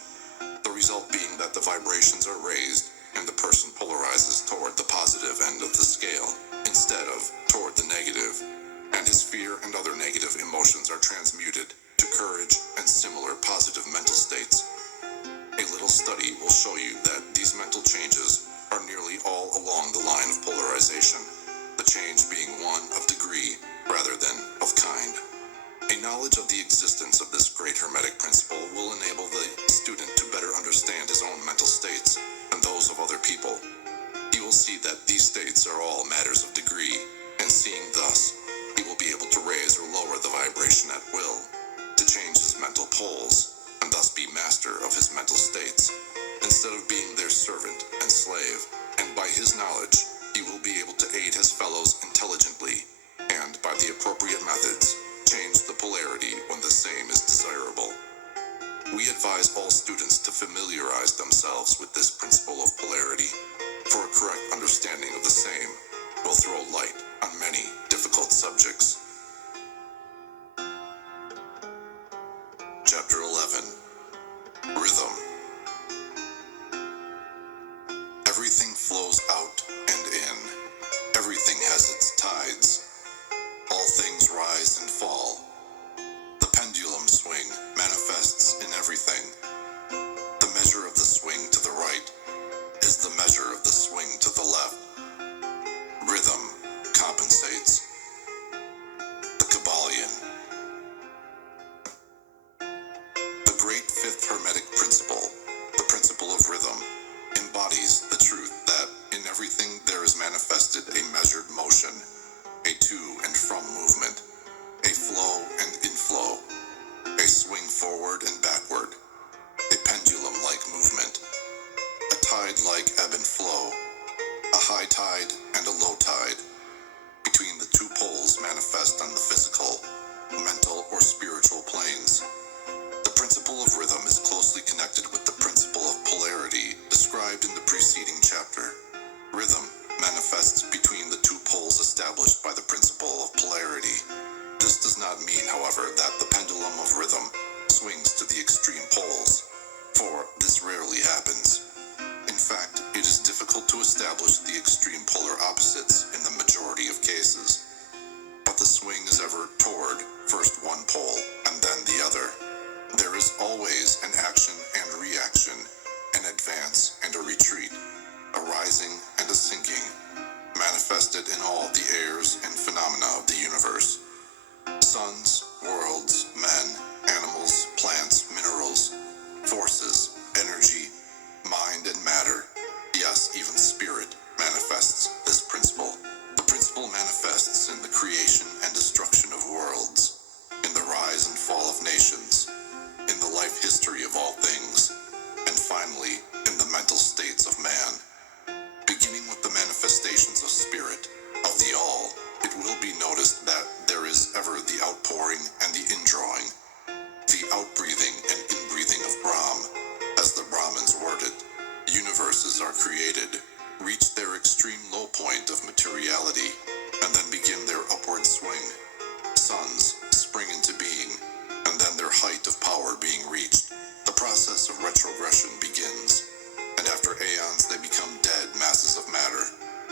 the result being that the vibrations are raised and the person polarizes toward the positive end of the scale instead of toward the negative, and his fear and other negative emotions are transmuted to courage and similar positive mental states. A little study will show you that these mental changes are nearly all along the line of polarization, the change being one of degree rather than of kind. A knowledge of the existence of this great hermetic principle will enable the student to better understand his own mental states and those of other people. He will see that these states are all matters of degree, and seeing thus, he will be able to raise or lower the vibration at will, to change his mental poles, and thus be master of his mental states, instead of being their servant and slave, and by his knowledge, he will be able to aid his fellows intelligently, and by the appropriate methods, change the polarity when the same is desirable. We advise all students to familiarize themselves with this principle of polarity, for a correct understanding of the same will throw light on many difficult subjects. Chapter 11. Rhythm. Everything flows out and in. Everything has its tides. All things rise and fall. The pendulum swing manifests in everything. The measure of the swing to the right is the measure of the swing to the left. Rhythm compensates. The Kabbalion. The great fifth hermetic principle, the principle of rhythm, embodies the truth that in everything there is manifested a measured motion, a to and from movement, a flow and inflow, a swing forward and backward, a pendulum-like movement, a tide-like ebb and flow, a high tide and a low tide, between the two poles manifest on the physical, mental, or spiritual planes. The principle of rhythm is closely connected with the principle of polarity described in the preceding chapter. Rhythm manifests between the two poles established by the principle of polarity. This does not mean, however, that the pendulum of rhythm is always an action and reaction, an advance and a retreat, a rising and a sinking, manifested in all the airs and phenomena of the universe. Suns, worlds, men, animals, plants, minerals, forces, energy, mind and matter, yes, even spirit, manifests this principle. The principle manifests in the creation and destruction of worlds, in the rise and fall of nations, in the life history of all things, and finally, in the mental states of man. Beginning with the manifestations of spirit, of the all, it will be noticed that there is ever the outpouring and the indrawing, the outbreathing and inbreathing of Brahm, as the Brahmins word it. Universes are created, reach their extreme low point of materiality, and then begin their upward swing. Suns spring into being, and then their height of power being reached, the process of retrogression begins, and after aeons they become dead masses of matter,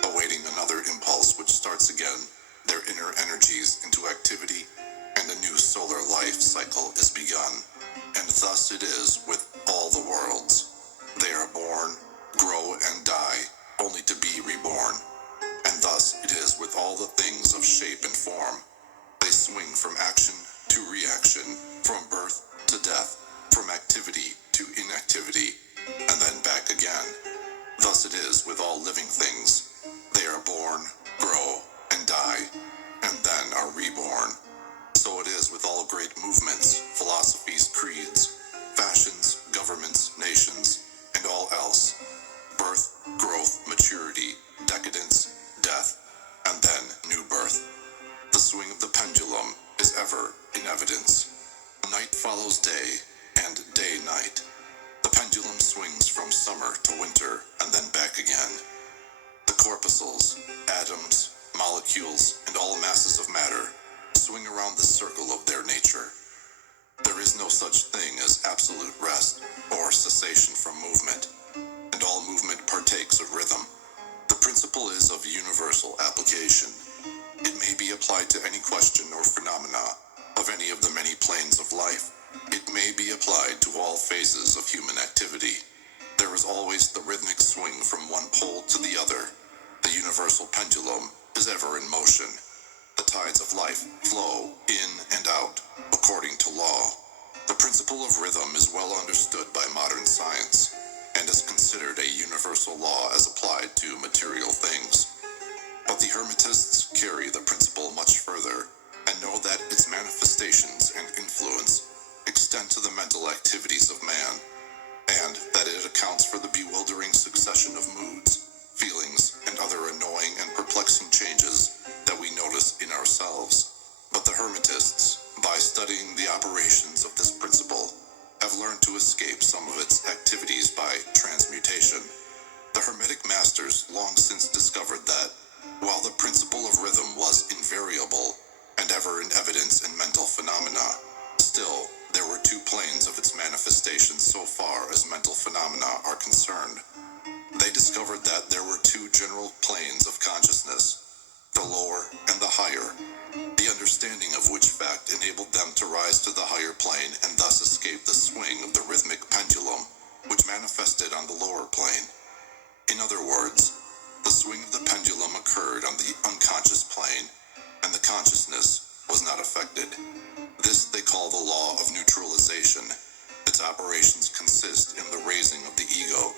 awaiting another impulse which starts again their inner energies into activity, and a new solar life cycle is begun. And thus it is with all the worlds. They are born, grow, and die, only to be reborn. And thus it is with all the things of shape and form. They swing from action to reaction, from birth to death, from activity to inactivity, and then back again. Thus it is with all living things. They are born, grow, and die, and then are reborn. So it is with all great movements, philosophies, creeds, fashions, governments, nations, and all else. Birth, growth, maturity, decadence, death, and then new birth. The swing of the pendulum is ever in evidence. Night follows day, and day night. The pendulum swings from summer to winter, and then back again. The corpuscles, atoms, molecules, and all masses of matter swing around the circle of their nature. There is no such thing as absolute rest or cessation from movement, and all movement partakes of rhythm. The principle is of universal application. It may be applied to any question or phenomena of any of the many planes of life. It may be applied to all phases of human activity. There is always the rhythmic swing from one pole to the other. The universal pendulum is ever in motion. The tides of life flow in and out, according to law. The principle of rhythm is well understood by modern science, and is considered a universal law as applied to material things. But the Hermetists carry the principle much further, and know that its manifestations and influence extend to the mental activities of man, and that it accounts for the bewildering succession of moods, feelings, and other annoying and perplexing changes that we notice in ourselves. But the Hermetists, by studying the operations of this principle, have learned to escape some of its activities by transmutation. The Hermetic masters long since discovered that, while the principle of rhythm was invariable and ever in evidence in mental phenomena, still there were two planes of its manifestations so far as mental phenomena are concerned. They discovered that there were two general planes of consciousness, the lower and the higher, the understanding of which fact enabled them to rise to the higher plane and thus escape the swing of the rhythmic pendulum, which manifested on the lower plane. In other words, the swing of the pendulum occurred on the unconscious plane, and the consciousness was not affected. This they call the law of neutralization. Its operations consist in the raising of the ego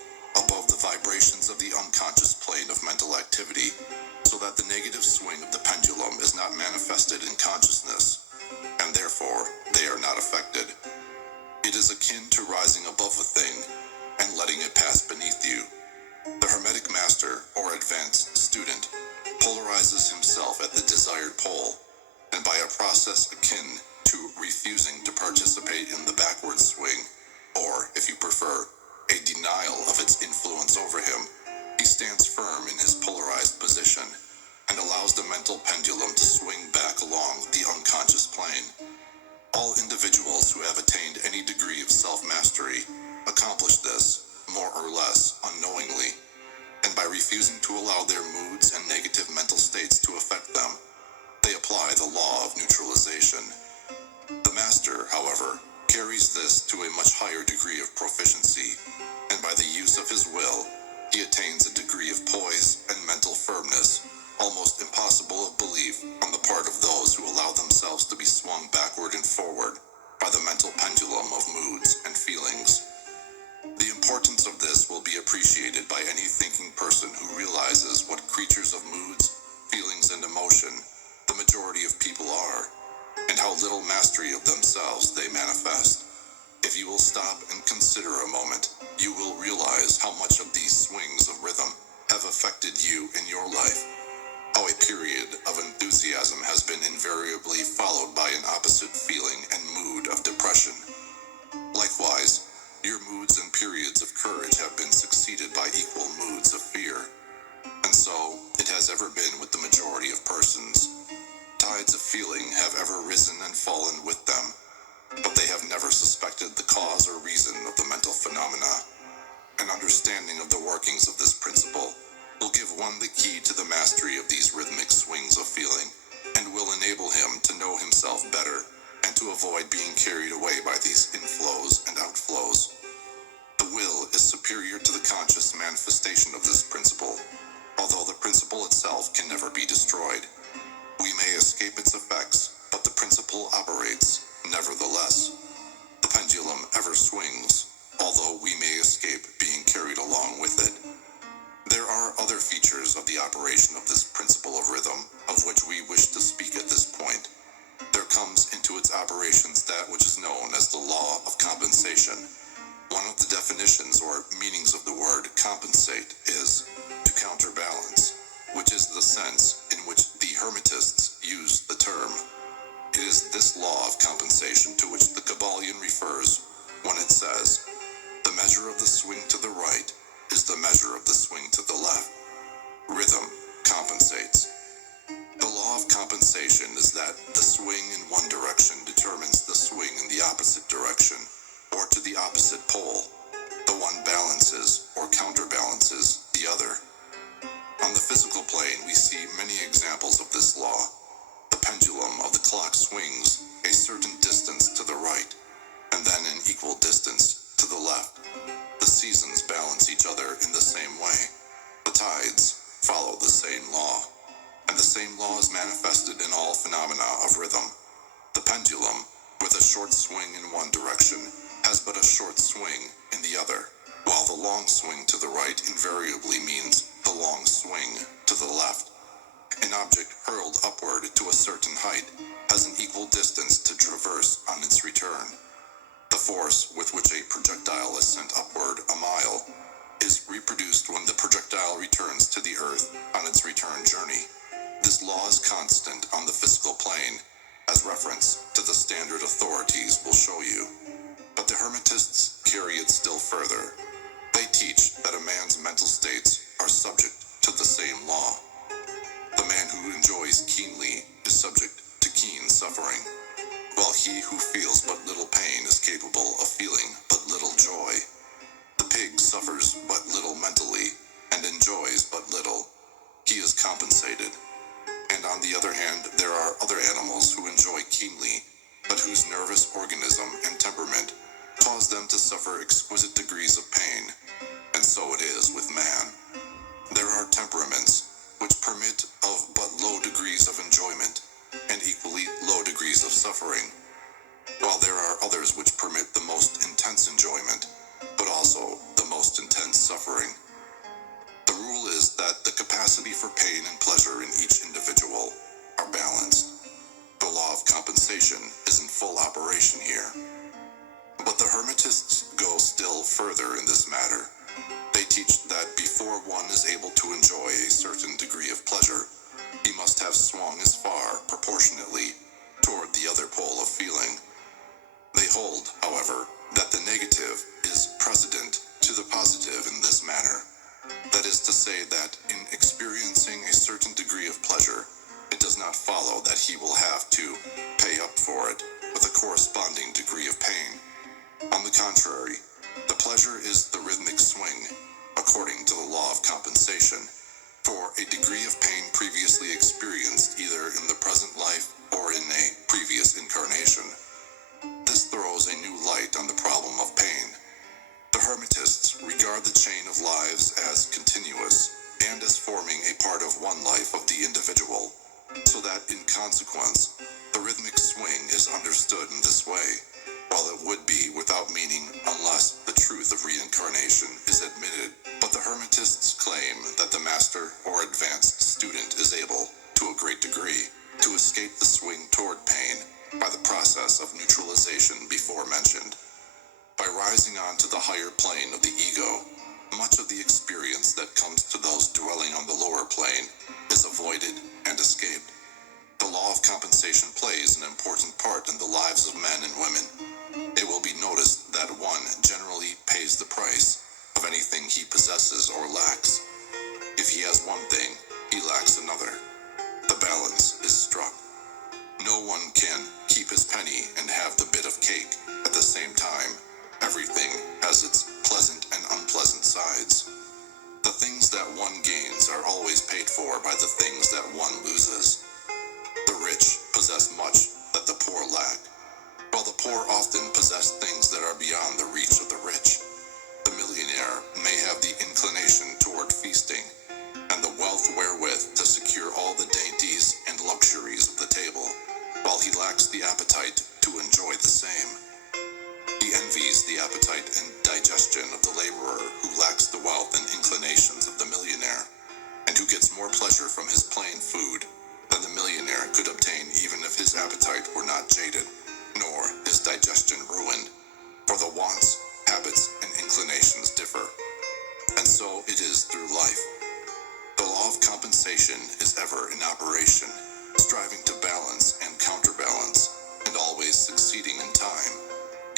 above the vibrations of the unconscious plane of mental activity, so that the negative swing of the pendulum is not manifested in consciousness, and therefore they are not affected. It is akin to rising above a thing and letting it pass beneath you. The Hermetic master or advanced student polarizes himself at the desired pole, and by a process akin to refusing to participate in the backward swing, or, if you prefer, a denial of its influence over him, he stands firm in his polarized position and allows the mental pendulum to swing back along the unconscious plane. All individuals who have attained any degree of self-mastery accomplish this, more or less unknowingly, and by refusing to allow their moods and negative mental states to affect them, they apply the law of neutralization. The master, however, carries this to a much higher degree of proficiency, and by the use of his will, he attains a degree of poise and mental firmness almost impossible of belief on the part of those who allow themselves to be swung backward and forward by the mental pendulum of moods and feelings. The importance of this will be appreciated by any thinking person who realizes what creatures of moods, feelings, and emotion the majority of people are, and how little mastery of themselves they manifest. If you will stop and consider a moment, you will realize how much of these swings of rhythm have affected you in your life, how a period of enthusiasm has been invariably followed by an opposite feeling and mood of depression. Likewise, your moods and periods of courage have been succeeded by equal moods of fear. And so, it has ever been with the majority of persons. Tides of feeling have ever risen and fallen with them, but they have never suspected the cause or reason of the mental phenomena. An understanding of the workings of this principle will give one the key to the mastery of these rhythmic swings of feeling, and will enable him to know himself better and to avoid being carried away by these inflows and outflows. The will is superior to the conscious manifestation of this principle, although the principle itself can never be destroyed. We may escape its effects, but the principle operates nevertheless. The pendulum ever swings, although we may escape being carried along with it. There are other features of the operation of this principle of rhythm, of which we wish to speak at this point. There comes into its operations that which is known as the law of compensation. One of the definitions or meanings of the word compensate is to counterbalance, which is the sense in which the Hermetists use the term. It is this law of compensation to which the Kabbalion refers when it says, "The measure of the swing to the right is the measure of the swing to the left." Rhythm compensates. The law of compensation is that the swing in one direction determines the swing in the opposite direction, or to the opposite pole. The one balances or counterbalances the other. On the physical plane, we see many examples of this law. The pendulum of the clock swings a certain distance to the right, and then an equal distance to the left. The seasons balance each other in the same way. The tides follow the same law, and the same law is manifested in all phenomena of rhythm. The pendulum, with a short swing in one direction, has but a short swing in the other, while the long swing to the right invariably means the long swing to the left. An object hurled upward to a certain height has an equal distance to traverse on its return. The force with which a projectile is sent upward a mile is reproduced when the projectile returns to the earth on its return journey. This law is constant on the physical plane, as reference to the standard authorities will show you. But the Hermetists carry it still further. They teach that a man's mental states are subject to the same law. The man who enjoys keenly is subject to keen suffering, while he who feels but little pain is capable of feeling but little joy. The pig suffers but little mentally and enjoys but little. He is compensated. And on the other hand, there are other animals who enjoy keenly, but whose nervous organism and temperament cause them to suffer exquisite degrees of pain. And so it is with man. There are temperaments which permit of but low degrees of enjoyment and equally low degrees of suffering, while there are others which permit the most intense enjoyment, but also the most intense suffering. The rule is that the capacity for pain and pleasure in each individual are balanced. The law of compensation is in full operation here. But the Hermetists go still further in this matter. They teach that before one is able to enjoy a certain degree of pleasure, he must have swung as far, proportionately, toward the other pole of feeling. They hold, however, that the negative is precedent to the positive in this manner. That is to say that in experiencing a certain degree of pleasure, it does not follow that he will have to pay up for it with a corresponding degree of pain. On the contrary, the pleasure is the rhythmic swing, according to the law of compensation, for a degree of pain previously experienced either in the present life or in a previous incarnation. This throws a new light on the problem of pain. The Hermetists regard the chain of lives as continuous and as forming a part of one life of the individual, so that in consequence, the rhythmic swing is understood in this way, while it would be without meaning unless the truth of reincarnation is admitted. But the Hermetists claim that the master or advanced student is able, to a great degree, to escape the swing toward pain by the process of neutralization before mentioned. By rising on to the higher plane of the ego, much of the experience that comes to those dwelling on the lower plane is avoided and escaped. The law of compensation plays an important part in the lives of men and women. It will be noticed that one generally pays the price of anything he possesses or lacks. If he has one thing, he lacks another. The balance is struck. No one can keep his penny and have the bit of cake at the same time. Everything has its pleasant and unpleasant sides. The things that one gains are always paid for by the things that one loses. The rich possess much that the poor lack, while the poor often possess things that are beyond the reach of the rich. The millionaire may have the inclination toward feasting, and the wealth wherewith to secure all the dainties and luxuries of the table, while he lacks the appetite to enjoy the same. He envies the appetite and digestion of the laborer who lacks the wealth and inclinations of the millionaire, and who gets more pleasure from his plain food than the millionaire could obtain even if his appetite were not jaded, nor his digestion ruined, for the wants, habits, and inclinations differ. And so it is through life. The law of compensation is ever in operation, striving to balance and counterbalance, and always succeeding in time,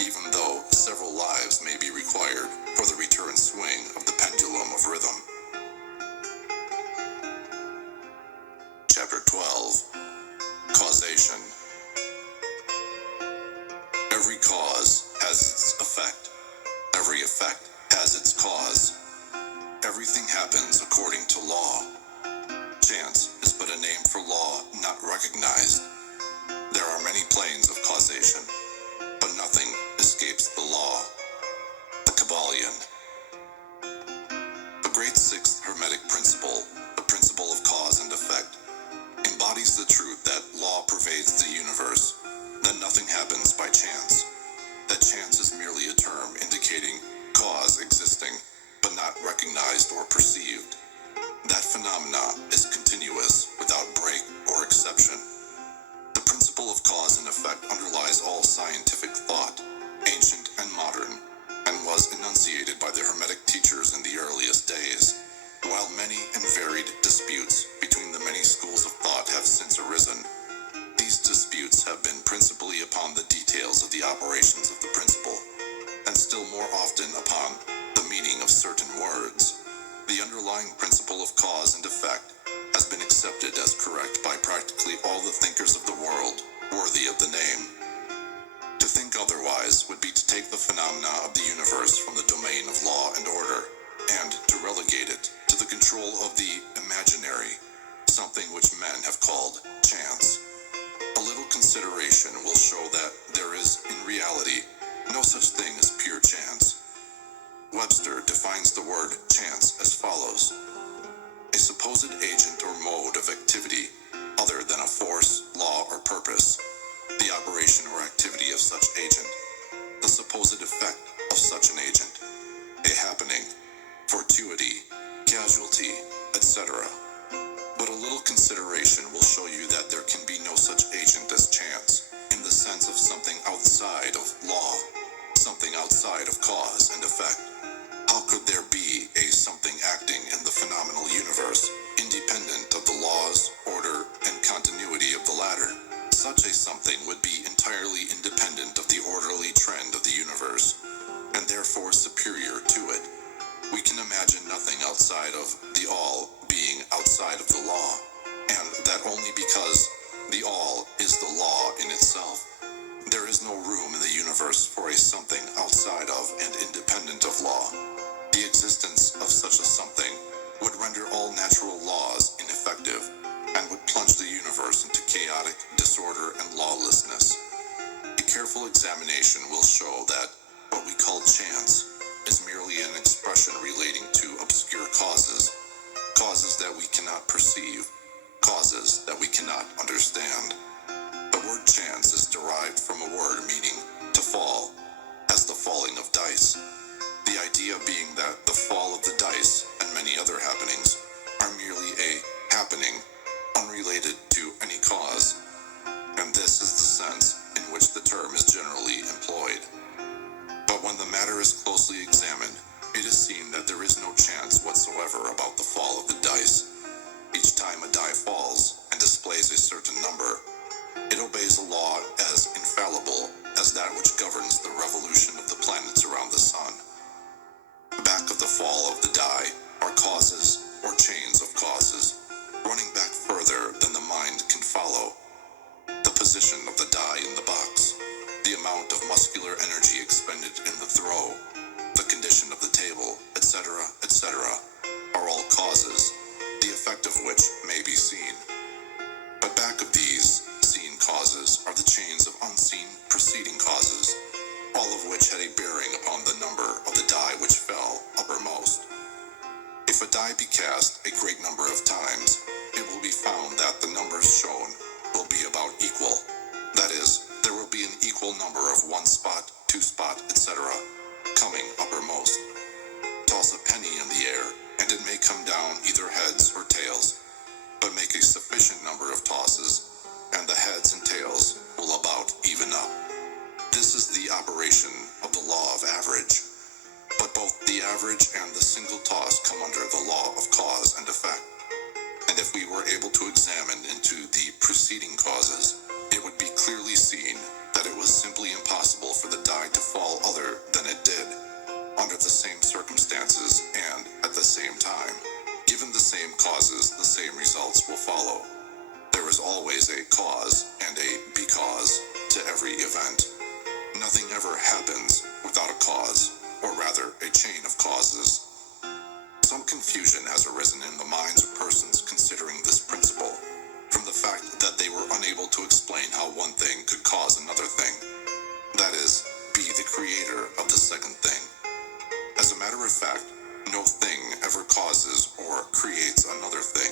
even though several lives may be required for the return swing of the pendulum of rhythm. Chapter 12. Causation. Every cause has its effect. Every effect has its cause. Everything happens according to law. Chance is but a name for law not recognized. There are many planes of causation, but nothing escapes the law. The Kabbalion. The great sixth Hermetic principle, the principle of cause and effect, embodies the truth that law pervades the universe, that nothing happens by chance, that chance is merely a term indicating cause existing, but not recognized or perceived. That phenomena is continuous, without break or exception. The principle of cause and effect underlies all scientific thought, ancient and modern, and was enunciated by the Hermetic teachers in the earliest days. While many and varied disputes between the many schools of thought have since arisen, these disputes have been principally upon the details of the operations of the principle, and still more often upon the meaning of certain words. The underlying principle of cause and effect has been accepted as correct by practically all the thinkers of the world worthy of the name. To think otherwise would be to take the phenomena of the universe from the domain of law and order, and to relegate it to the control of the imaginary, something which men have called chance. A little consideration will show that there is, in reality, no such thing as pure chance. Webster defines the word chance as follows: a supposed agent or mode of activity other than a force, law, or purpose, the operation or activity of such agent, the supposed effect of such an agent, a happening, fortuity, casualty, etc. But a little consideration will show you that there can be no such agent as chance, in the sense of something outside of law, something outside of cause and effect. How could there be a something acting in the phenomenal universe, independent of the laws, order, and continuity of the latter? Such a something would be entirely independent of the orderly trend of the universe, and therefore superior to it. We can imagine nothing outside of the all being outside of the law, and that only because the all is the law in itself. There is no room in the universe for a something outside of and independent of law. The existence of such a something would render all natural laws ineffective, and would plunge the universe into chaotic disorder and lawlessness. A careful examination will show that what we call it is seen that there is no chance whatsoever about the fall of the dice. Each time a die falls and displays a certain number, it obeys a law as infallible as that which governs the revolution of the planets around the sun. Back of the fall of the die are causes or chains of causes, running back further than the mind can follow. The position of the die in the box, the amount of muscular energy expended in the throw, the condition of the table, etc., etc., are all causes, the effect of which may be seen. But back of these seen causes are the chains of unseen preceding causes, all of which had a bearing upon the number of the die which fell uppermost. If a die be cast a great number of times, it will be found that the numbers shown will be about equal. That is, there will be an equal number of 1 spot, 2 spot, etc., coming uppermost. Toss a penny in the air, and it may come down either heads or tails, but make a sufficient number of tosses, and the heads and tails will about even up. This is the operation of the law of average. But both the average and the single toss come under the law of cause and effect. And if we were able to examine into the preceding causes, it would be clearly seen that it was simply impossible for the die to fall other than it did, under the same circumstances and at the same time. Given the same causes, the same results will follow. There is always a cause and a because to every event. Nothing ever happens without a cause, or rather a chain of causes. Some confusion has arisen in the minds of persons considering this principle, from the fact that they were unable to explain how one thing could cause another thing, that is, be the creator of the second thing. As a matter of fact, no thing ever causes or creates another thing.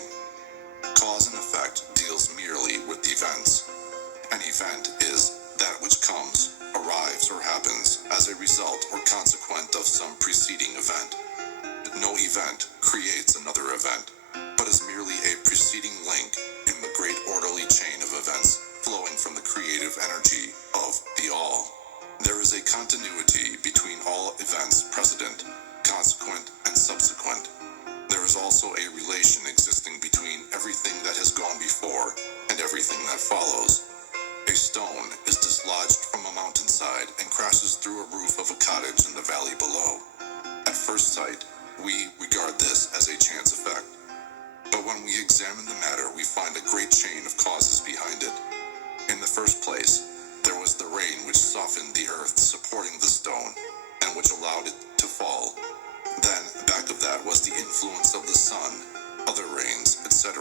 Cause and effect deals merely with events. An event is that which comes, arrives, or happens as a result or consequent of some preceding event. No event creates another event, but is merely a preceding link in the great orderly chain of events flowing from the creative energy of the all. There is a continuity between all events precedent, consequent, and subsequent. There is also a relation existing between everything that has gone before and everything that follows. A stone is dislodged from a mountainside and crashes through a roof of a cottage in the valley below. At first sight, we regard this as a chance effect. But when we examine the matter, we find a great chain of causes behind it. In the first place, there was the rain which softened the earth supporting the stone, and which allowed it to fall. Then, back of that was the influence of the sun, other rains, etc.,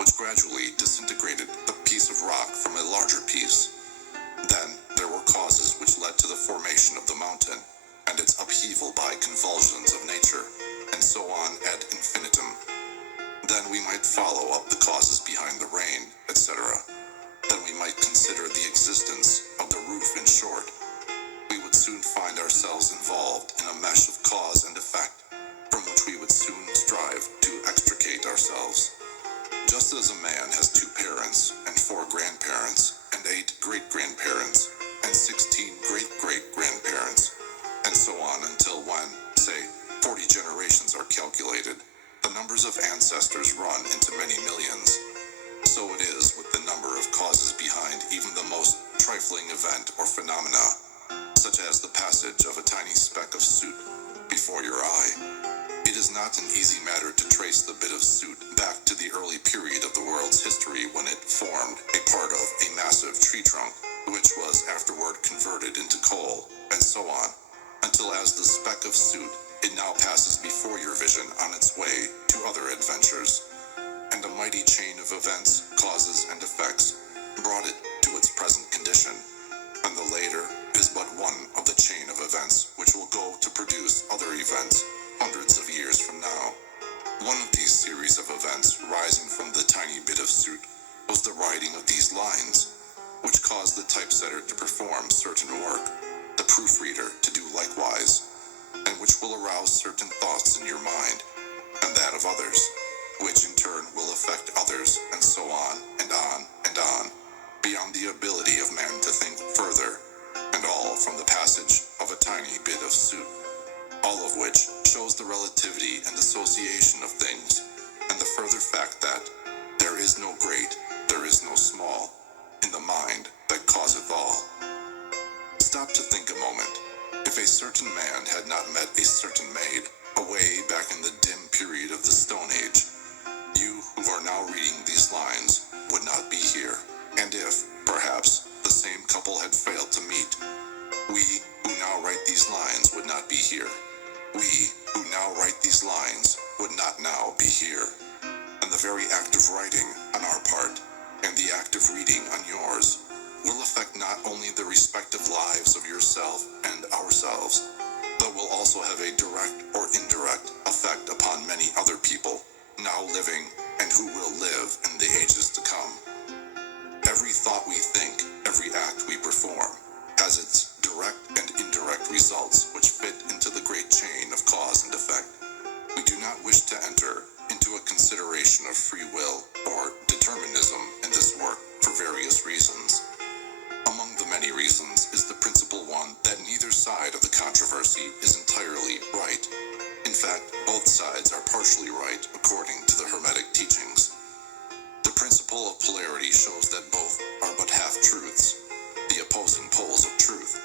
which gradually disintegrated the piece of rock from a larger piece. Then, there were causes which led to the formation of the mountain, and its upheaval by convulsions of nature, and so on ad infinitum. Then we might follow up the causes behind the rain, etc. Then we might consider the existence of the roof in short. We would soon find ourselves involved in a mesh of cause and effect, from which we would soon strive to extricate ourselves. Just as a man has 2 parents, and 4 grandparents, and 8 great-grandparents, and 16 great-great-grandparents, and so on until when, say, 40 generations are calculated, the numbers of ancestors run into many millions. So it is with the number of causes behind even the most trifling event or phenomena, such as the passage of a tiny speck of soot before your eye. It is not an easy matter to trace the bit of soot back to the early period of the world's history when it formed a part of a massive tree trunk, which was afterward converted into coal, and so on, until as the speck of soot, it now passes before your vision on its way to other adventures, and a mighty chain of events, causes, and effects brought it to its present condition, and the later is but one of the chain of events which will go to produce other events hundreds of years from now. One of these series of events rising from the tiny bit of soot was the writing of these lines, which caused the typesetter to perform certain work, the proofreader to do likewise, and which will arouse certain thoughts in your mind, and that of others, which in turn will affect others, and so on, and on, and on, beyond the ability of man to think further, and all from the passage of a tiny bit of soot, all of which shows relativity and association of things, and the further fact that there is no great, there is no small, in the mind that causeth all. Stop to think a moment. If a certain man had not met a certain maid, away back in the dim period of the Stone Age, you who are now reading these lines would not be here. And if, perhaps, the same couple had failed to meet, we who now write these lines would not be here. We who now write these lines would not now be here. And the very act of writing on our part, and the act of reading on yours, will affect not only the respective lives of yourself and ourselves, but will also have a direct or indirect effect upon many other people now living and who will live in the ages to come. Every thought we think, every act we perform, has its direct and indirect results which fit into the great chain of cause and effect. We do not wish to enter into a consideration of free will or determinism in this work for various reasons. Among the many reasons is the principal one that neither side of the controversy is entirely right. In fact, both sides are partially right according to the Hermetic teachings. The principle of polarity shows that both are but half-truths, the opposing poles of truth.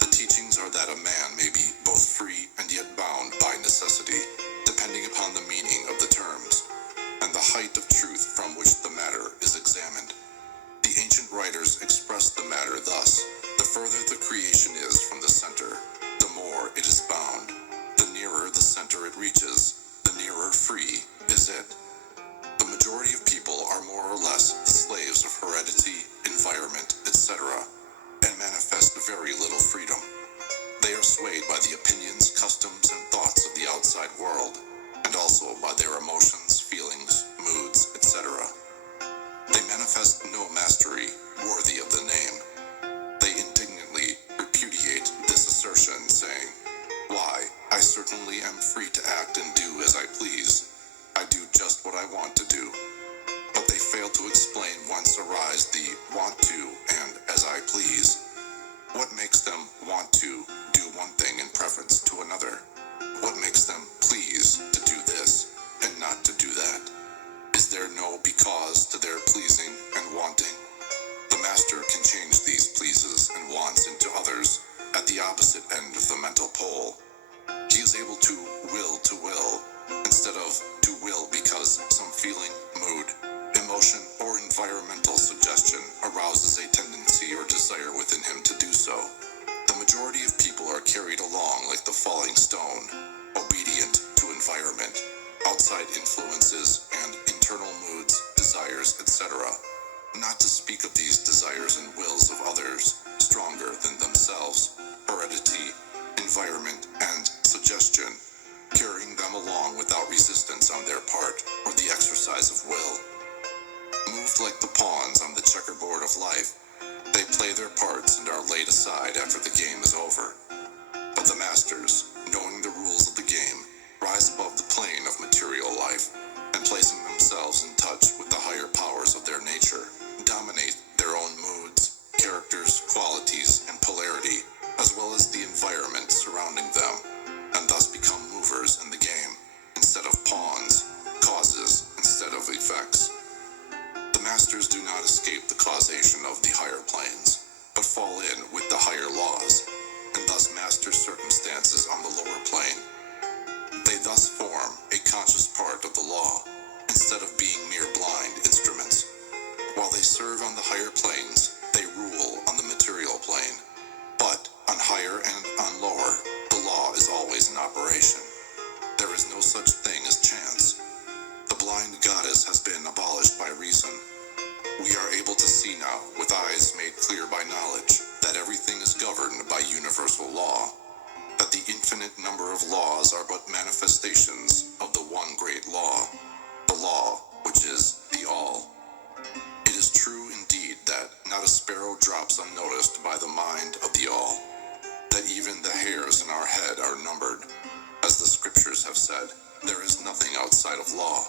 The teachings are that a man may be both free and yet bound by necessity, depending upon the meaning of the terms, and the height of truth from which the matter is examined. The ancient writers expressed the matter thus: the further the creation is from the center, the more it is bound. The nearer the center it reaches, the nearer free is it. The majority of people are more or less the slaves of heredity, environment, etc., and manifest very little freedom. They are swayed by the opinions, customs, and thoughts of the outside world, and also by their emotions, feelings, moods, etc. They manifest no mastery worthy of the name. They indignantly repudiate this assertion, saying, "Why, I certainly am free to act and do as I please. I do just what I want to do." But they fail to explain whence arise the want to and as I please. What makes them want to do one thing in preference to another? What makes them please to do this and not to do that? Is there no because to their pleasing and wanting? The master can change these pleases and wants into others at the opposite end of the mental pole. He is able to will, instead of to will because some feeling, mood, emotion, or environmental suggestion arouses a tendency or desire within him to do so. The majority of people are carried along like the falling stone, obedient to environment, outside influences, and internal moods, desires, etc. Not to speak of these desires and wills of others, stronger than themselves, heredity, environment, and suggestion, carrying them along without resistance on their part or the exercise of will. Moved like the pawns on the checkerboard of life, they play their parts and are laid aside after the game is over. But the masters, knowing the rules of the game, rise above the plane of material life, and placing themselves in touch with the higher powers of their nature, dominate their own moods, characters, qualities, and polarity, as well as the environment surrounding them, and thus become movers in the game, instead of pawns, causes instead of effects. The masters do not escape the causation of the higher planes, but fall in with the higher laws, and thus master circumstances on the lower plane. They thus form a conscious part of the law, instead of being mere blind instruments. While they serve on the higher planes, they rule on the material plane. But on higher and on lower, the law is always in operation. There is no such thing as chance. The blind goddess has been abolished by reason. We are able to see now, with eyes made clear by knowledge, that everything is governed by universal law, that the infinite number of laws are but manifestations of the one great law, the law which is the all. It is true indeed that not a sparrow drops unnoticed by the mind of the all, that even the hairs in our head are numbered. As the scriptures have said, there is nothing outside of law,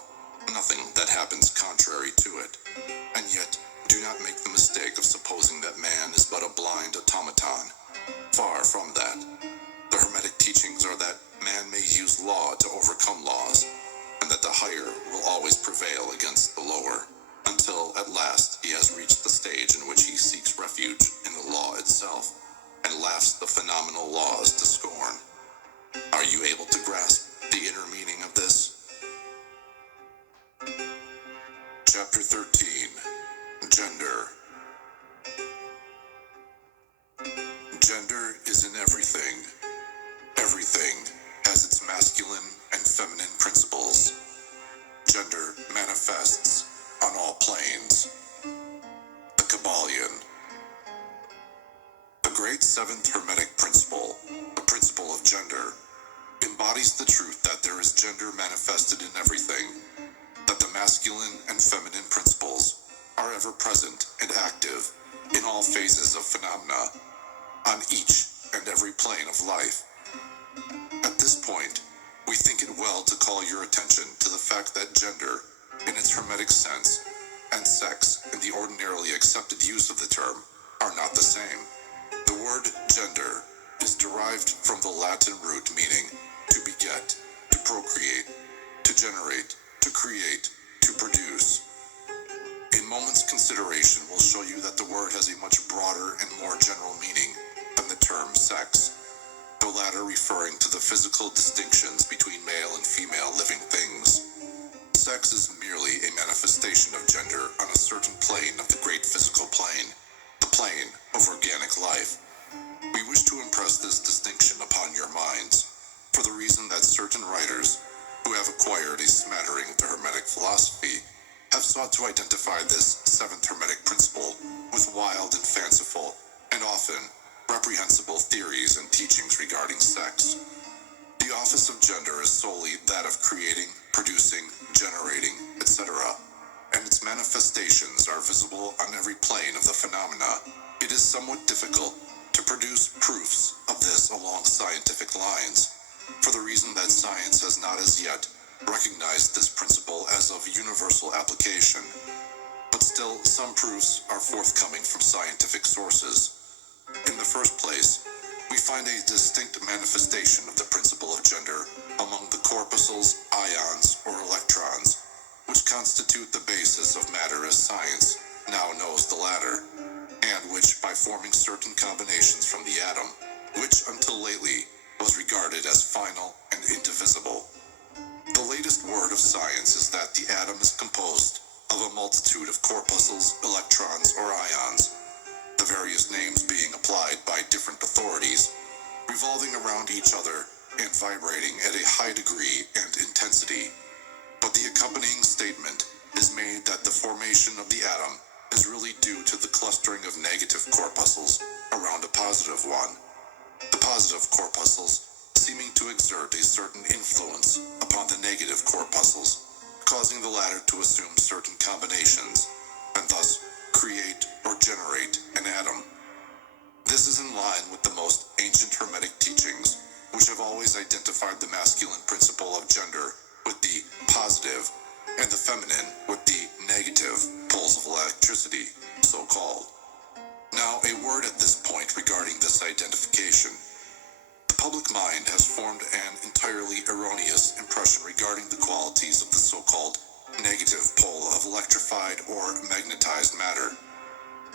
nothing that happens contrary to it. And yet, do not make the mistake of supposing that man is but a blind automaton. Far from that. The Hermetic teachings are that man may use law to overcome laws, and that the higher will always prevail against the lower, until at last he has reached the stage in which he seeks refuge in the law itself, and laughs the phenomenal laws to scorn. Are you able to grasp the inner meaning of this? Chapter 13. Gender. Gender is in everything. Everything has its masculine and feminine principles. Gender manifests on all planes. The Kabbalion. The great seventh Hermetic principle, the principle of gender, embodies the truth that there is gender manifested in everything, that the masculine and feminine principles are ever present and active in all phases of phenomena, on each and every plane of life. At this point, we think it well to call your attention to the fact that gender, in its Hermetic sense, and sex, in the ordinarily accepted use of the term, are not the same. The word gender is derived from the Latin root meaning to beget, to procreate, to generate, to create, to produce. A moment's consideration will show you that the word has a much broader and more general meaning than the term sex, the latter referring to the physical distinctions between male and female living things. Sex is merely a manifestation of gender on a certain plane of the great physical plane, the plane of organic life. We wish to impress this distinction upon your minds, for the reason that certain writers, who have acquired a smattering of the Hermetic philosophy, have sought to identify this seventh Hermetic principle with wild and fanciful, and often reprehensible theories and teachings regarding sex. The office of gender is solely that of creating, producing, generating, etc., and its manifestations are visible on every plane of the phenomena. It is somewhat difficult to produce proofs of this along scientific lines, for the reason that science has not as yet recognized this principle as of universal application. But still, some proofs are forthcoming from scientific sources. In the first place, we find a distinct manifestation of the principle of gender among the corpuscles, ions, or electrons, which constitute the basis of matter as science now knows the latter, and which, by forming certain combinations from the atom, which until lately was regarded as final and indivisible. The latest word of science is that the atom is composed of a multitude of corpuscles, electrons, or ions, the various names being applied by different authorities, revolving around each other and vibrating at a high degree and intensity. But the accompanying statement is made that the formation of the atom is really due to the clustering of negative corpuscles around a positive one, the positive corpuscles seeming to exert a certain influence upon the negative corpuscles, causing the latter to assume certain combinations, and thus create or generate an atom. This is in line with the most ancient Hermetic teachings, which have always identified the masculine principle of gender with the positive and the feminine with the negative poles of electricity, so-called. Now, a word at this point regarding this identification. The public mind has formed an entirely erroneous impression regarding the qualities of the so-called negative pole of electrified or magnetized matter.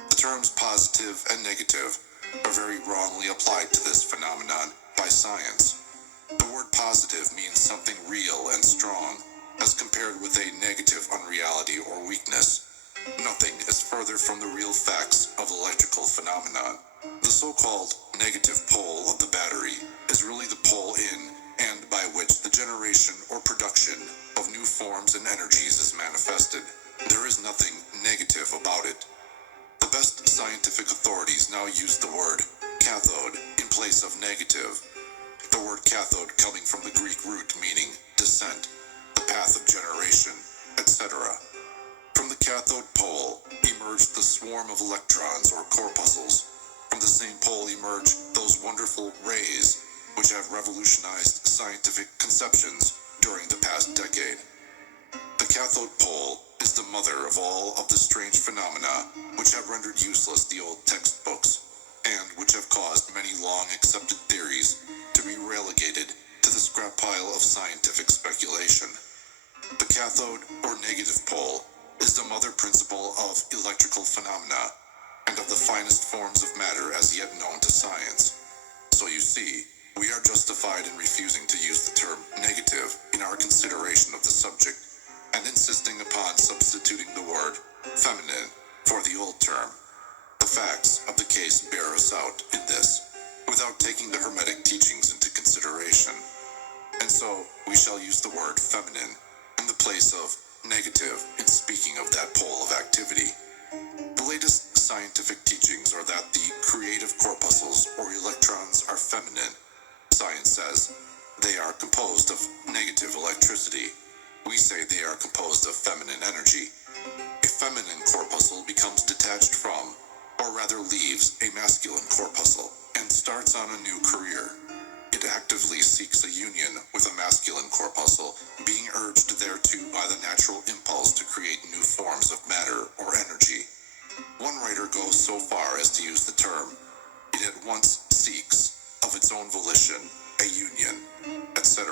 The terms positive and negative are very wrongly applied to this phenomenon by science. The word positive means something real and strong, as compared with a negative unreality or weakness. Nothing is further from the real facts of electrical phenomenon. The so-called negative pole of the battery is really the pole in and by which the generation or production of new forms and energies is manifested. There is nothing negative about it. The best scientific authorities now use the word cathode in place of negative. The word cathode coming from the Greek root meaning descent, the path of generation, etc. From the cathode pole emerged the swarm of electrons or corpuscles. From the same pole emerge those wonderful rays which have revolutionized scientific conceptions during the past decade. The cathode pole is the mother of all of the strange phenomena which have rendered useless the old textbooks, and which have caused many long accepted theories to be relegated to the scrap pile of science cathode or negative pole is the mother principle of electrical phenomena and of the finest forms of matter as yet known to science. So you see, we are justified in refusing to use the term negative in our consideration of the subject and insisting upon substituting the word feminine for the old term. The facts of the case bear us out in this, without taking the Hermetic teachings into consideration. And so, we shall use the word feminine in the place of negative in speaking of that pole of activity. The latest scientific teachings are that the creative corpuscles or electrons are feminine. Science says they are composed of negative electricity. We say they are composed of feminine energy. A feminine corpuscle becomes detached from, or rather leaves, a masculine corpuscle and starts on a new career. It actively seeks a union with a masculine corpuscle, being urged thereto by the natural impulse to create new forms of matter or energy. One writer goes so far as to use the term, it at once seeks, of its own volition, a union, etc.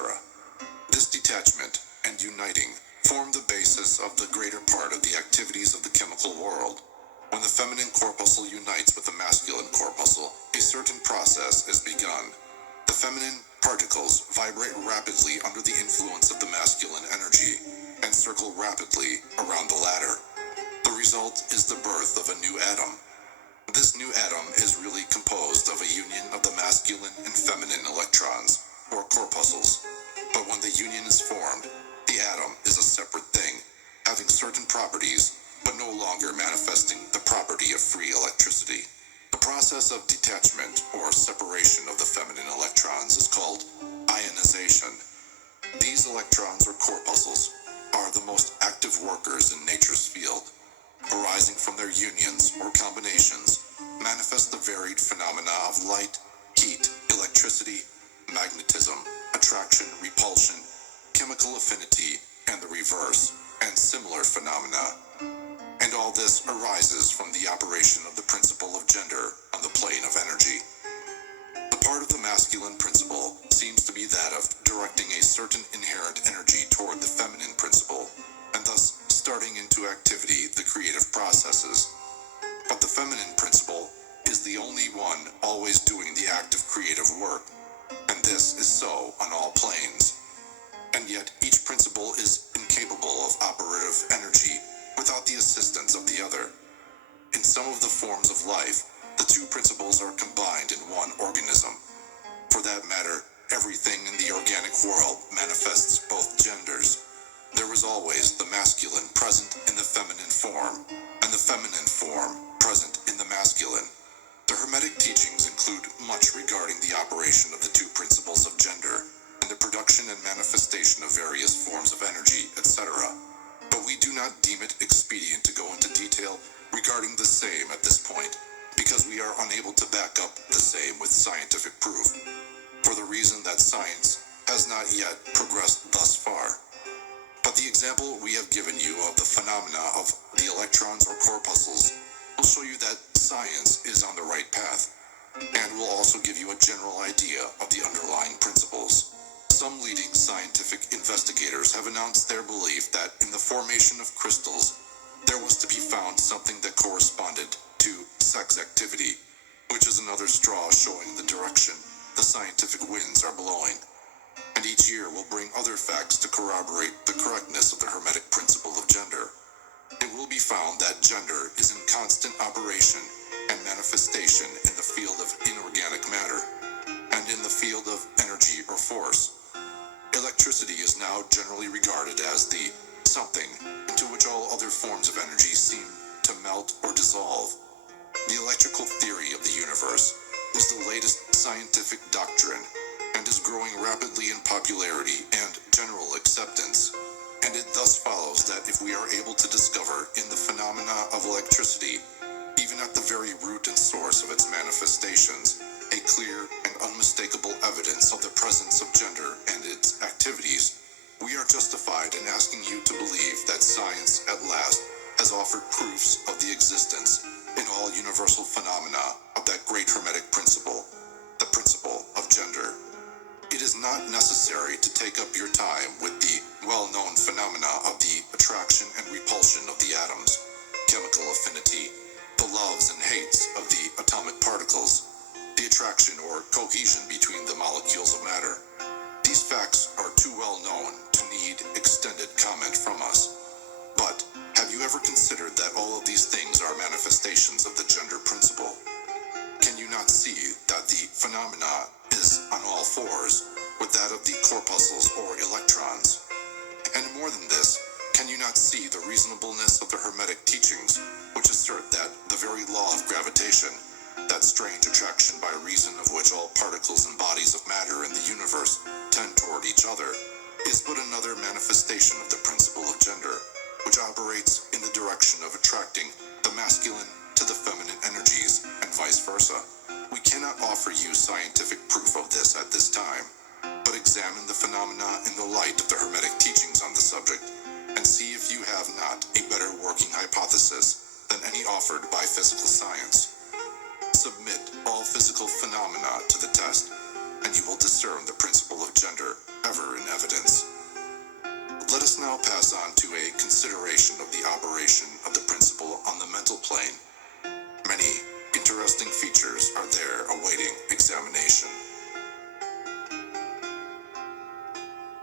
This detachment and uniting form the basis of the greater part of the activities of the chemical world. When the feminine corpuscle unites with the masculine corpuscle, a certain process is begun. The feminine particles vibrate rapidly under the influence of the masculine energy and circle rapidly around the latter. The result is the birth of a new atom. This new atom is really composed of a union of the masculine and feminine electrons, or corpuscles. But when the union is formed, the atom is a separate thing, having certain properties, but no longer manifesting the property of free electricity. The process of detachment, or separation of the feminine electrons, is called ionization. These electrons, or corpuscles, are the most active workers in nature's field. Arising from their unions or combinations, manifest the varied phenomena of light, heat, electricity, magnetism, attraction, repulsion, chemical affinity, and the reverse, and similar phenomena. And all this arises from the operation of the principle of gender on the plane of energy. The part of the masculine principle seems to be that of directing a certain inherent energy toward the feminine principle, and thus starting into activity the creative processes. But the feminine principle is the only one always doing the act of creative work, and this is so on all planes. And yet each principle is incapable of operative energy without the assistance of the other. In some of the forms of life, the two principles are combined in one organism. For that matter, everything in the organic world manifests both genders. There is always the masculine present in the feminine form, and the feminine form present in the masculine. The Hermetic teachings include much regarding the operation of the two principles of gender, and the production and manifestation of various forms of energy, etc. But we do not deem it expedient to go into detail regarding the same at this point, because we are unable to back up the same with scientific proof, for the reason that science has not yet progressed thus far. But the example we have given you of the phenomena of the electrons or corpuscles will show you that science is on the right path, and will also give you a general idea of the underlying principles. Some leading scientific investigators have announced their belief that in the formation of crystals, there was to be found something that corresponded to sex activity, which is another straw showing the direction the scientific winds are blowing. And each year will bring other facts to corroborate the correctness of the Hermetic principle of gender. It will be found that gender is in constant operation and manifestation in the field of inorganic matter, and in the field of energy or force. Electricity is now generally regarded as the something into which all other forms of energy seem to melt or dissolve. The electrical theory of the universe is the latest scientific doctrine, and is growing rapidly in popularity and general acceptance. And it thus follows that if we are able to discover in the phenomena of electricity, even at the very root and source of its manifestations, a clear and unmistakable evidence of the presence of gender and its activities, we are justified in asking you to believe that science at last has offered proofs of the existence in all universal phenomena of that great Hermetic principle, the principle of gender. It is not necessary to take up your time with the well-known phenomena of the attraction and repulsion of the atoms, chemical affinity, the loves and hates of the atomic particles, the attraction or cohesion between the molecules of matter. These facts are too well known to need extended comment from us. But have you ever considered that all of these things are manifestations of the gender principle? Can you not see that the phenomena is on all fours with that of the corpuscles or electrons? And more than this, can you not see the reasonableness of the Hermetic teachings, which assert that the very law of gravitation, that strange attraction by reason of which all particles and bodies of matter in the universe tend toward each other, is but another manifestation of the principle of gender, which operates in the direction of attracting the masculine to the feminine energies, and vice versa. We cannot offer you scientific proof of this at this time, but examine the phenomena in the light of the Hermetic teachings on the subject, and see if you have not a better working hypothesis than any offered by physical science. Submit all physical phenomena to the test, and you will discern the principle of gender ever in evidence. Let us now pass on to a consideration of the operation of the principle on the mental plane. Many interesting features are there awaiting examination.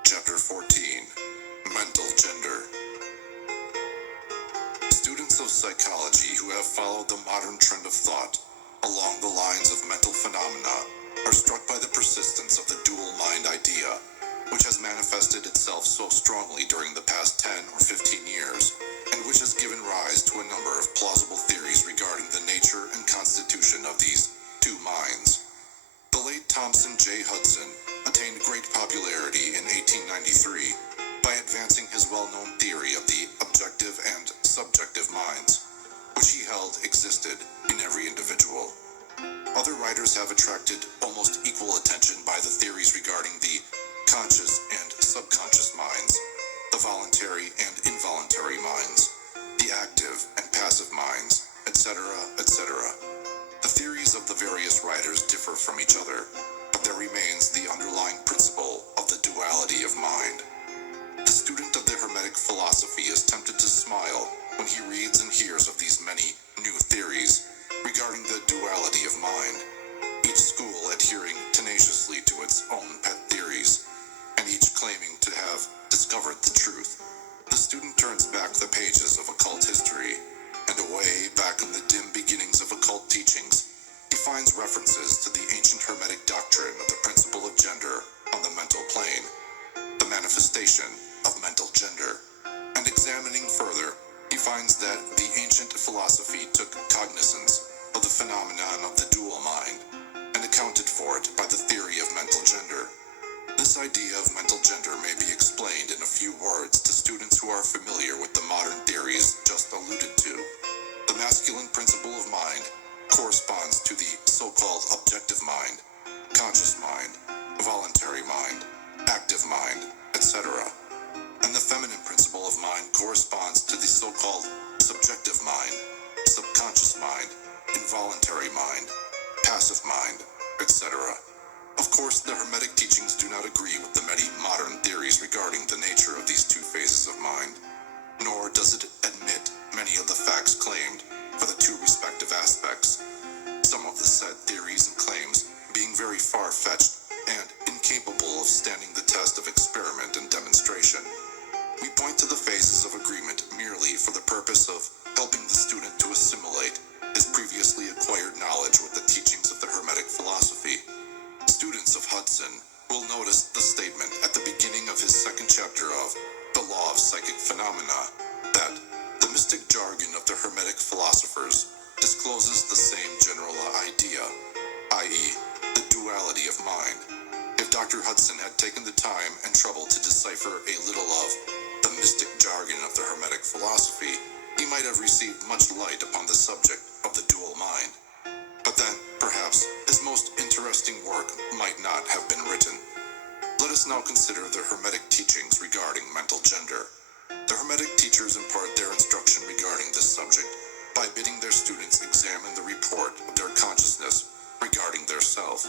Chapter 14. Mental Gender. Students of psychology who have followed the modern trend of thought along the lines of mental phenomena are struck by the persistence of the dual mind idea, which has manifested itself so strongly during the past 10 or 15 years, and which has given rise to a number of plausible theories regarding the nature and constitution of these two minds. The late Thompson J. Hudson attained great popularity in 1893 by advancing his well-known theory of the objective and subjective minds, which he held existed in every individual. Other writers have attracted almost equal attention by the theories regarding the conscious and subconscious minds, the voluntary and involuntary minds, the active and passive minds, etc., etc. The theories of the various writers differ from each other, but there remains the underlying principle of the duality of mind. The student of the Hermetic philosophy is tempted to smile when he reads and hears of these many new theories regarding the duality of mind, each school adhering tenaciously to its own pet theories, and each claiming to have discovered the truth. The student turns back the pages of occult history, and away back in the dim beginnings of occult teachings, he finds references to the ancient Hermetic doctrine of the principle of gender on the mental plane, the manifestation of mental gender. And examining further, he finds that the ancient philosophy took cognizance of the phenomenon of the dual mind and accounted for it by the theory of mental gender. This idea of mental gender may be explained in a few words to students who are familiar with the modern theories just alluded to. The masculine principle of mind corresponds to the so-called objective mind, conscious mind, voluntary mind, active mind, etc. And the feminine principle of mind corresponds to the so-called subjective mind, subconscious mind, involuntary mind, passive mind, etc. Of course, the Hermetic teachings do not agree with the many modern theories regarding the nature of these two phases of mind, nor does it admit many of the facts claimed for the two respective aspects, some of the said theories and claims being very far-fetched and incapable of standing the test of experiment and demonstration. We point to the phases of agreement merely for the purpose of helping the student to assimilate his previously acquired knowledge with the teachings of the Hermetic philosophy. Students of Hudson will notice the statement at the beginning of his second chapter of The Law of Psychic Phenomena that the mystic jargon of the Hermetic philosophers discloses the same general idea, i.e., the duality of mind. If Dr. Hudson had taken the time and trouble to decipher a little of the mystic jargon of the Hermetic philosophy, he might have received much light upon the subject of the dual mind. But then, perhaps, his most interesting work might not have been written. Let us now consider the Hermetic teachings regarding mental gender. The Hermetic teachers impart their instruction regarding this subject by bidding their students examine the report of their consciousness regarding their self.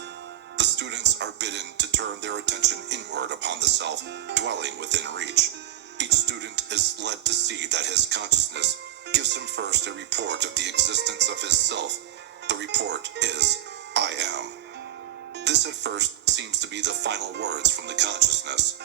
The students are bidden to turn their attention inward upon the self dwelling within reach. Each student is led to see that his consciousness gives him first a report of the existence of his self. The report is, I am. This at first seems to be the final words from the consciousness,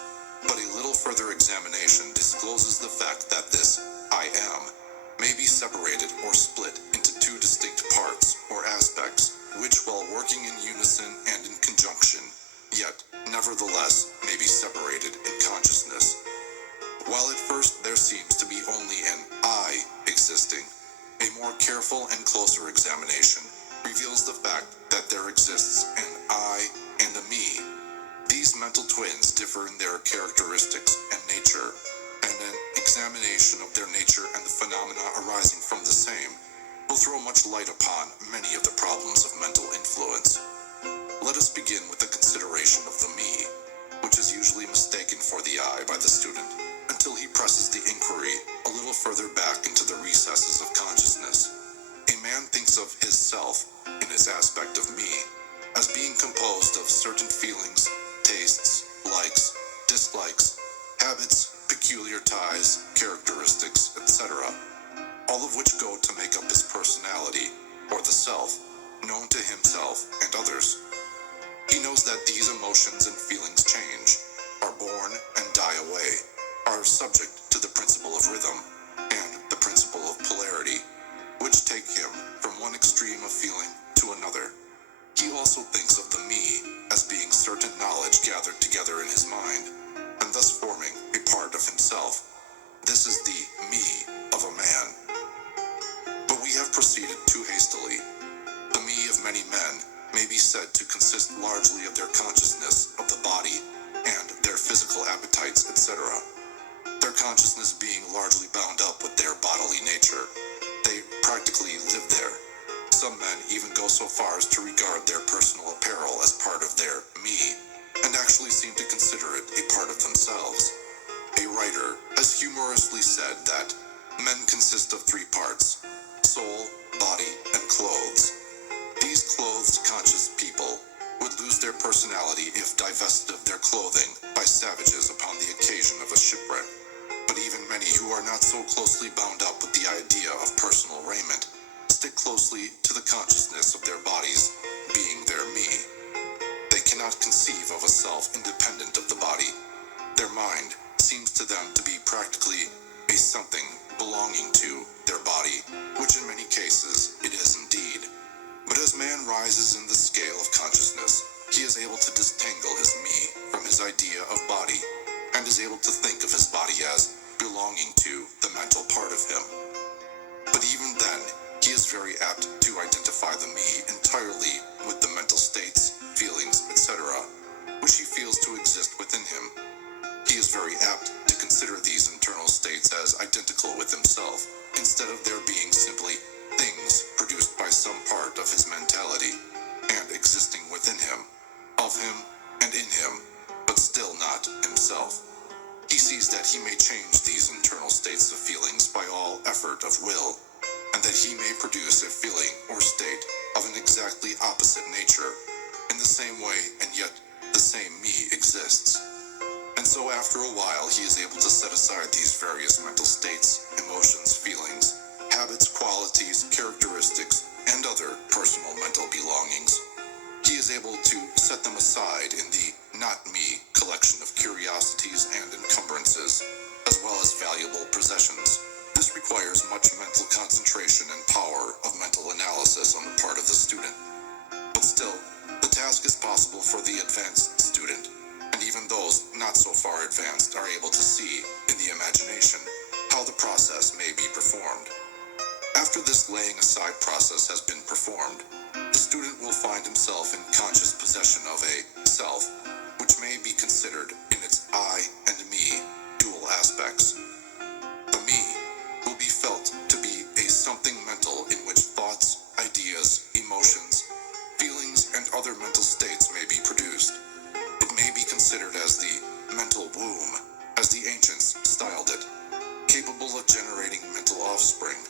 but a little further examination discloses the fact that this I am may be separated or split into two distinct parts or aspects, which while working in unison and in conjunction, yet nevertheless may be separated in consciousness. While at first there seems to be only an I existing, a more careful and closer examination reveals the fact that there exists an I and a me. These mental twins differ in their characteristics and nature, and an examination of their nature and the phenomena arising from the same will throw much light upon many of the problems of mental influence. Let us begin with the consideration of the me, which is usually mistaken for the I by the student, until he presses the inquiry a little further back into the recesses of consciousness. A man thinks of his self, in his aspect of me, as being composed of certain feelings, tastes, likes, dislikes, habits, peculiar ties, characteristics, etc., all of which go to make up his personality, or the self, known to himself and others. He knows that these emotions and feelings change, are born and die away, are subject to the principle of rhythm and the principle of polarity, which take him from one extreme of feeling to another. He also thinks of the me as being certain knowledge gathered together in his mind, and thus forming a part of himself. This is the me of a man. But we have proceeded too hastily. The me of many men may be said to consist largely of their consciousness of the body and their physical appetites, etc. Their consciousness being largely bound up with their bodily nature. They practically live there. Some men even go so far as to regard their personal apparel as part of their me, and actually seem to consider it a part of themselves. A writer has humorously said that men consist of three parts: soul, body, and clothes. These clothed conscious people would lose their personality if divested of their clothing by savages upon the occasion of a shipwreck. But even many who are not so closely bound up with the idea of personal raiment stick closely to the consciousness of their bodies being their me. They cannot conceive of a self independent of the body. Their mind seems to them to be practically a something belonging to their body, which in many cases it is indeed. But as man rises in the scale of consciousness, he is able to disentangle his me from his idea of body, and is able to think of his body as belonging to the mental part of him. But even then, he is very apt to identify the me entirely with the mental states, feelings, etc., which he feels to exist within him. He is very apt to consider these internal states as identical with himself, instead of there being simply things produced by some part of his mentality, and existing within him, of him, and in him, but still not himself. He sees that he may change these internal states of feelings by all effort of will, and that he may produce a feeling or state of an exactly opposite nature. In the same way, and yet the same me exists. And so after a while, he is able to set aside these various mental states, emotions, feelings, habits, qualities, characteristics, and other personal mental belongings. He is able to set them aside in the not me collection of curiosities and encumbrances, as well as valuable possessions. This requires much mental concentration and power of mental analysis on the part of the student. But still, the task is possible for the advanced student, and even those not so far advanced are able to see, in the imagination, how the process may be performed. After this laying aside process has been performed, the student will find himself in conscious possession of a self, which may be considered in its I and me dual aspects. The me will be felt to be a something mental in which thoughts, ideas, emotions, feelings, and other mental states may be produced. It may be considered as the mental womb, as the ancients styled it, capable of generating mental offspring.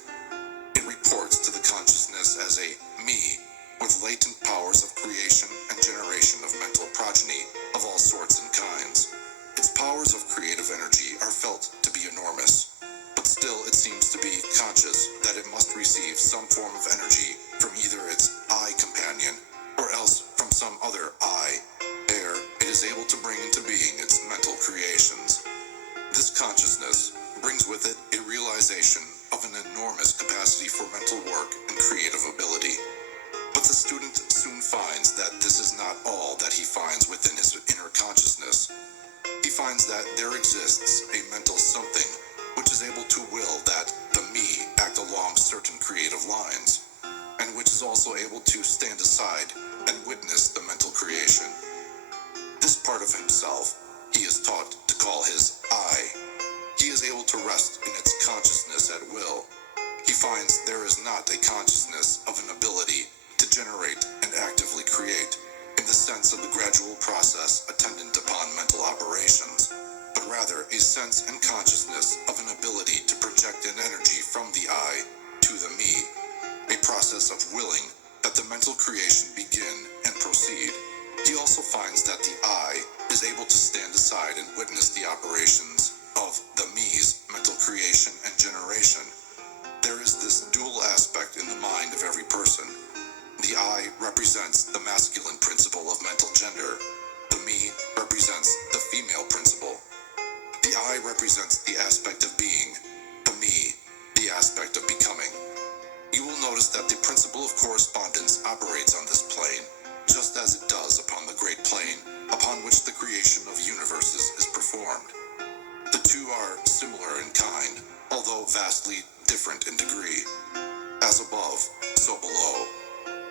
It reports to the consciousness as a me with latent powers of creation and generation of mental progeny of all This consciousness brings with it a realization of an enormous capacity for mental work and creative ability. But the student soon finds that this is not all that he finds within his inner consciousness. He finds that there exists a mental something which is able to will that the me act along certain creative lines, and which is also able to stand aside and witness the mental creation. This part of himself he is taught to call his I. He is able to rest in its consciousness at will. He finds there is not a consciousness of an ability to generate and actively create, in the sense of the gradual process attendant upon mental operations, but rather a sense and consciousness of an ability to project an energy from the I to the me, a process of willing that the mental creation begin and proceed. He also finds that the I is able to stand aside and witness the operations of the me's mental creation and generation. There is this dual aspect in the mind of every person. The I represents the masculine principle of mental gender. The me represents the female principle. The I represents the aspect of being. The me, the aspect of becoming. You will notice that the principle of correspondence operates on this plane, just as it does upon the great plane upon which the creation of universes is performed. The two are similar in kind, although vastly different in degree. As above, so below.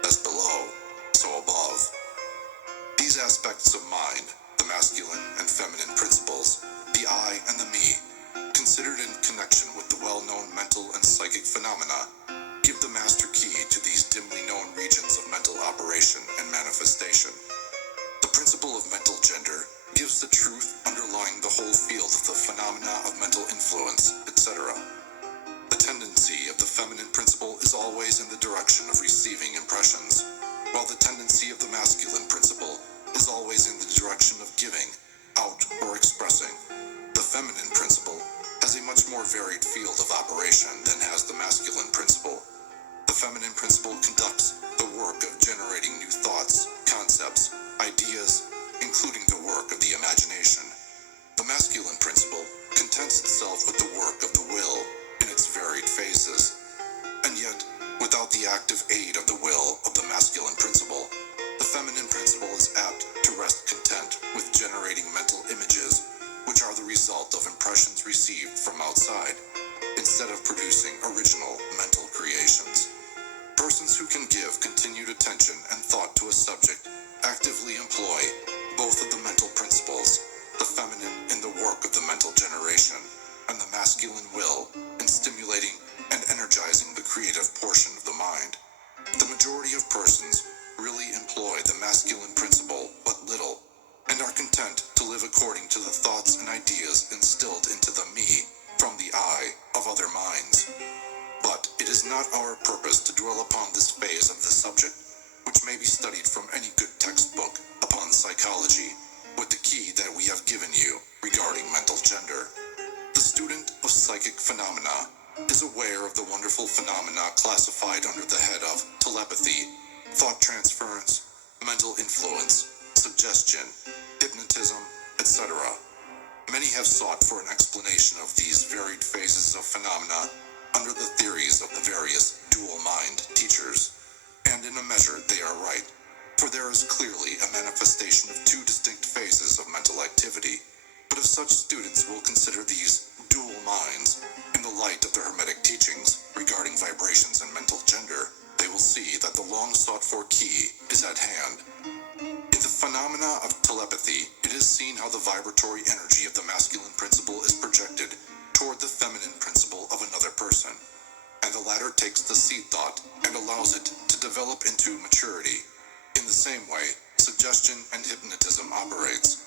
As below, so above. These aspects of mind, the masculine and feminine principles, the I and the me, considered in connection with the well-known mental and psychic phenomena, give the master key to these dimly known regions of mental operation and manifestation. The principle of mental gender gives the truth underlying the whole field of the phenomena of mental influence, etc. The tendency of the feminine principle is always in the direction of receiving impressions, while the tendency of the masculine principle is always in the direction of giving, out, or expressing. The feminine principle has a much more varied field of operation than has the masculine principle. The feminine principle conducts the work of generating new thoughts, concepts, ideas, including the work of the imagination. The masculine principle contents itself with the work of the will in its varied phases. And yet, without the active aid of the will of the masculine principle, the feminine principle is apt to rest content with generating mental images, which are the result of impressions received from outside, instead of producing original mental creations. Persons who can give continued attention and thought to a subject actively employ both of the mental principles, the feminine in the work of the mental generation, and the masculine will in stimulating and energizing the creative portion of the mind. The majority of persons really employ the masculine principle but little, and are content to live according to the thoughts and ideas instilled into the me from the I of other minds. But it is not our purpose to dwell upon this phase of the subject, which may be studied from any good textbook upon psychology, with the key that we have given you regarding mental gender. The student of psychic phenomena is aware of the wonderful phenomena classified under the head of telepathy, thought transference, mental influence, suggestion, hypnotism, etc. Many have sought for an explanation of these varied phases of phenomena under the theories of the various dual mind teachers, and in a measure they are right, for there is clearly a manifestation of two distinct phases of mental activity. But if such students will consider these dual minds in the light of the Hermetic teachings regarding vibrations and mental gender, they will see that the long sought-for key is at hand. In the phenomena of telepathy, it is seen how the vibratory energy of the masculine principle is projected toward the feminine principle of another person, and the latter takes the seed thought and allows it to develop into maturity. In the same way, suggestion and hypnotism operates.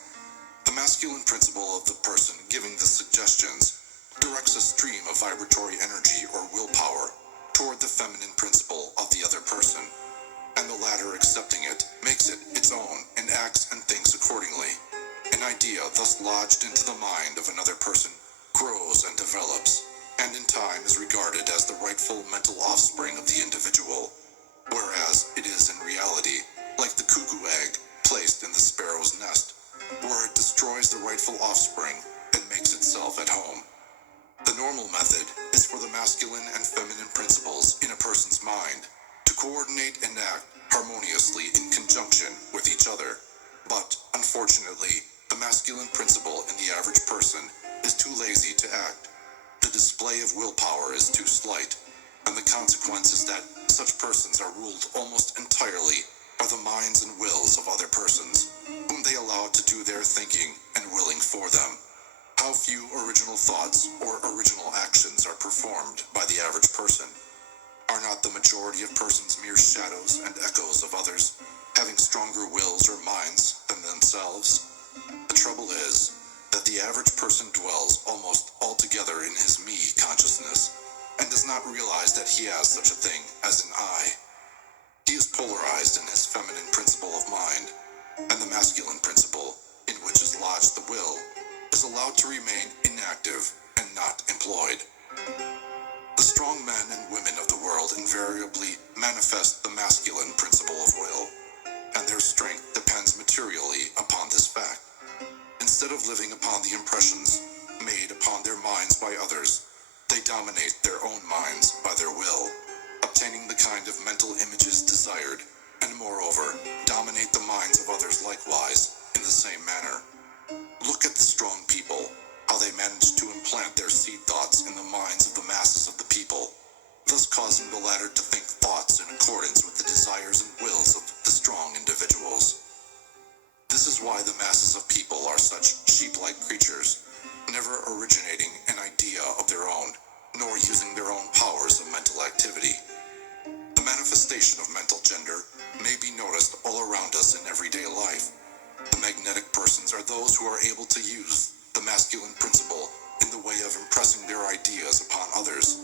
The masculine principle of the person giving the suggestions directs a stream of vibratory energy or willpower toward the feminine principle of the other person, and the latter accepting it makes it its own and acts and thinks accordingly. An idea thus lodged into the mind of another person grows and develops, and in time is regarded as the rightful mental offspring of the individual, whereas it is in reality like the cuckoo egg placed in the sparrow's nest, where it destroys the rightful offspring and makes its itself at home. The normal method is for the masculine and feminine principles in a person's mind to coordinate and act harmoniously in conjunction with each other. But, unfortunately, the masculine principle in the average person is too lazy to act. The display of willpower is too slight, and the consequence is that such persons are ruled almost entirely by the minds and wills of other persons, whom they allow to do their thinking and willing for them. How few original thoughts or original actions are performed by the average person. Are not the majority of persons mere shadows and echoes of others, having stronger wills or minds than themselves? The trouble is that the average person dwells almost altogether in his me consciousness, and does not realize that he has such a thing as an I. He is polarized in his feminine principle of mind, and the masculine principle, in which is lodged the will, is allowed to remain inactive and not employed. The strong men and women of the world invariably manifest the masculine principle of will, and their strength depends materially upon this fact. Instead of living upon the impressions made upon their minds by others, they dominate their own minds by their will, obtaining the kind of mental images desired, and moreover, dominate the minds of others likewise in the same manner. Look at the strong people, how they manage to implant their seed thoughts in the minds of the masses of the people, thus causing the latter to think thoughts in accordance with the desires and wills of the strong individuals. This is why the masses of people are such sheep-like creatures, never originating an idea of their own, nor using their own powers of mental activity. The manifestation of mental gender may be noticed all around us in everyday life. The magnetic persons are those who are able to use the masculine principle in the way of impressing their ideas upon others.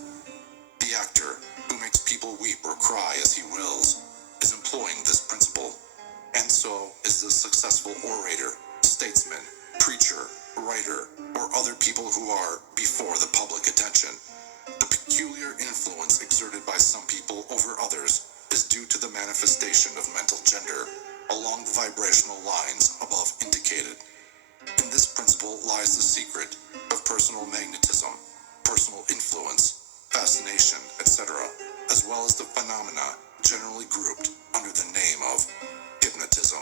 The actor, who makes people weep or cry as he wills, is employing this principle, and so is the successful orator, statesman, preacher, writer, or other people who are before the public attention. The peculiar influence exerted by some people over others is due to the manifestation of mental gender along the vibrational lines above indicated. In this principle lies the secret of personal magnetism, personal influence, fascination, etc., as well as the phenomena generally grouped under the name of hypnotism.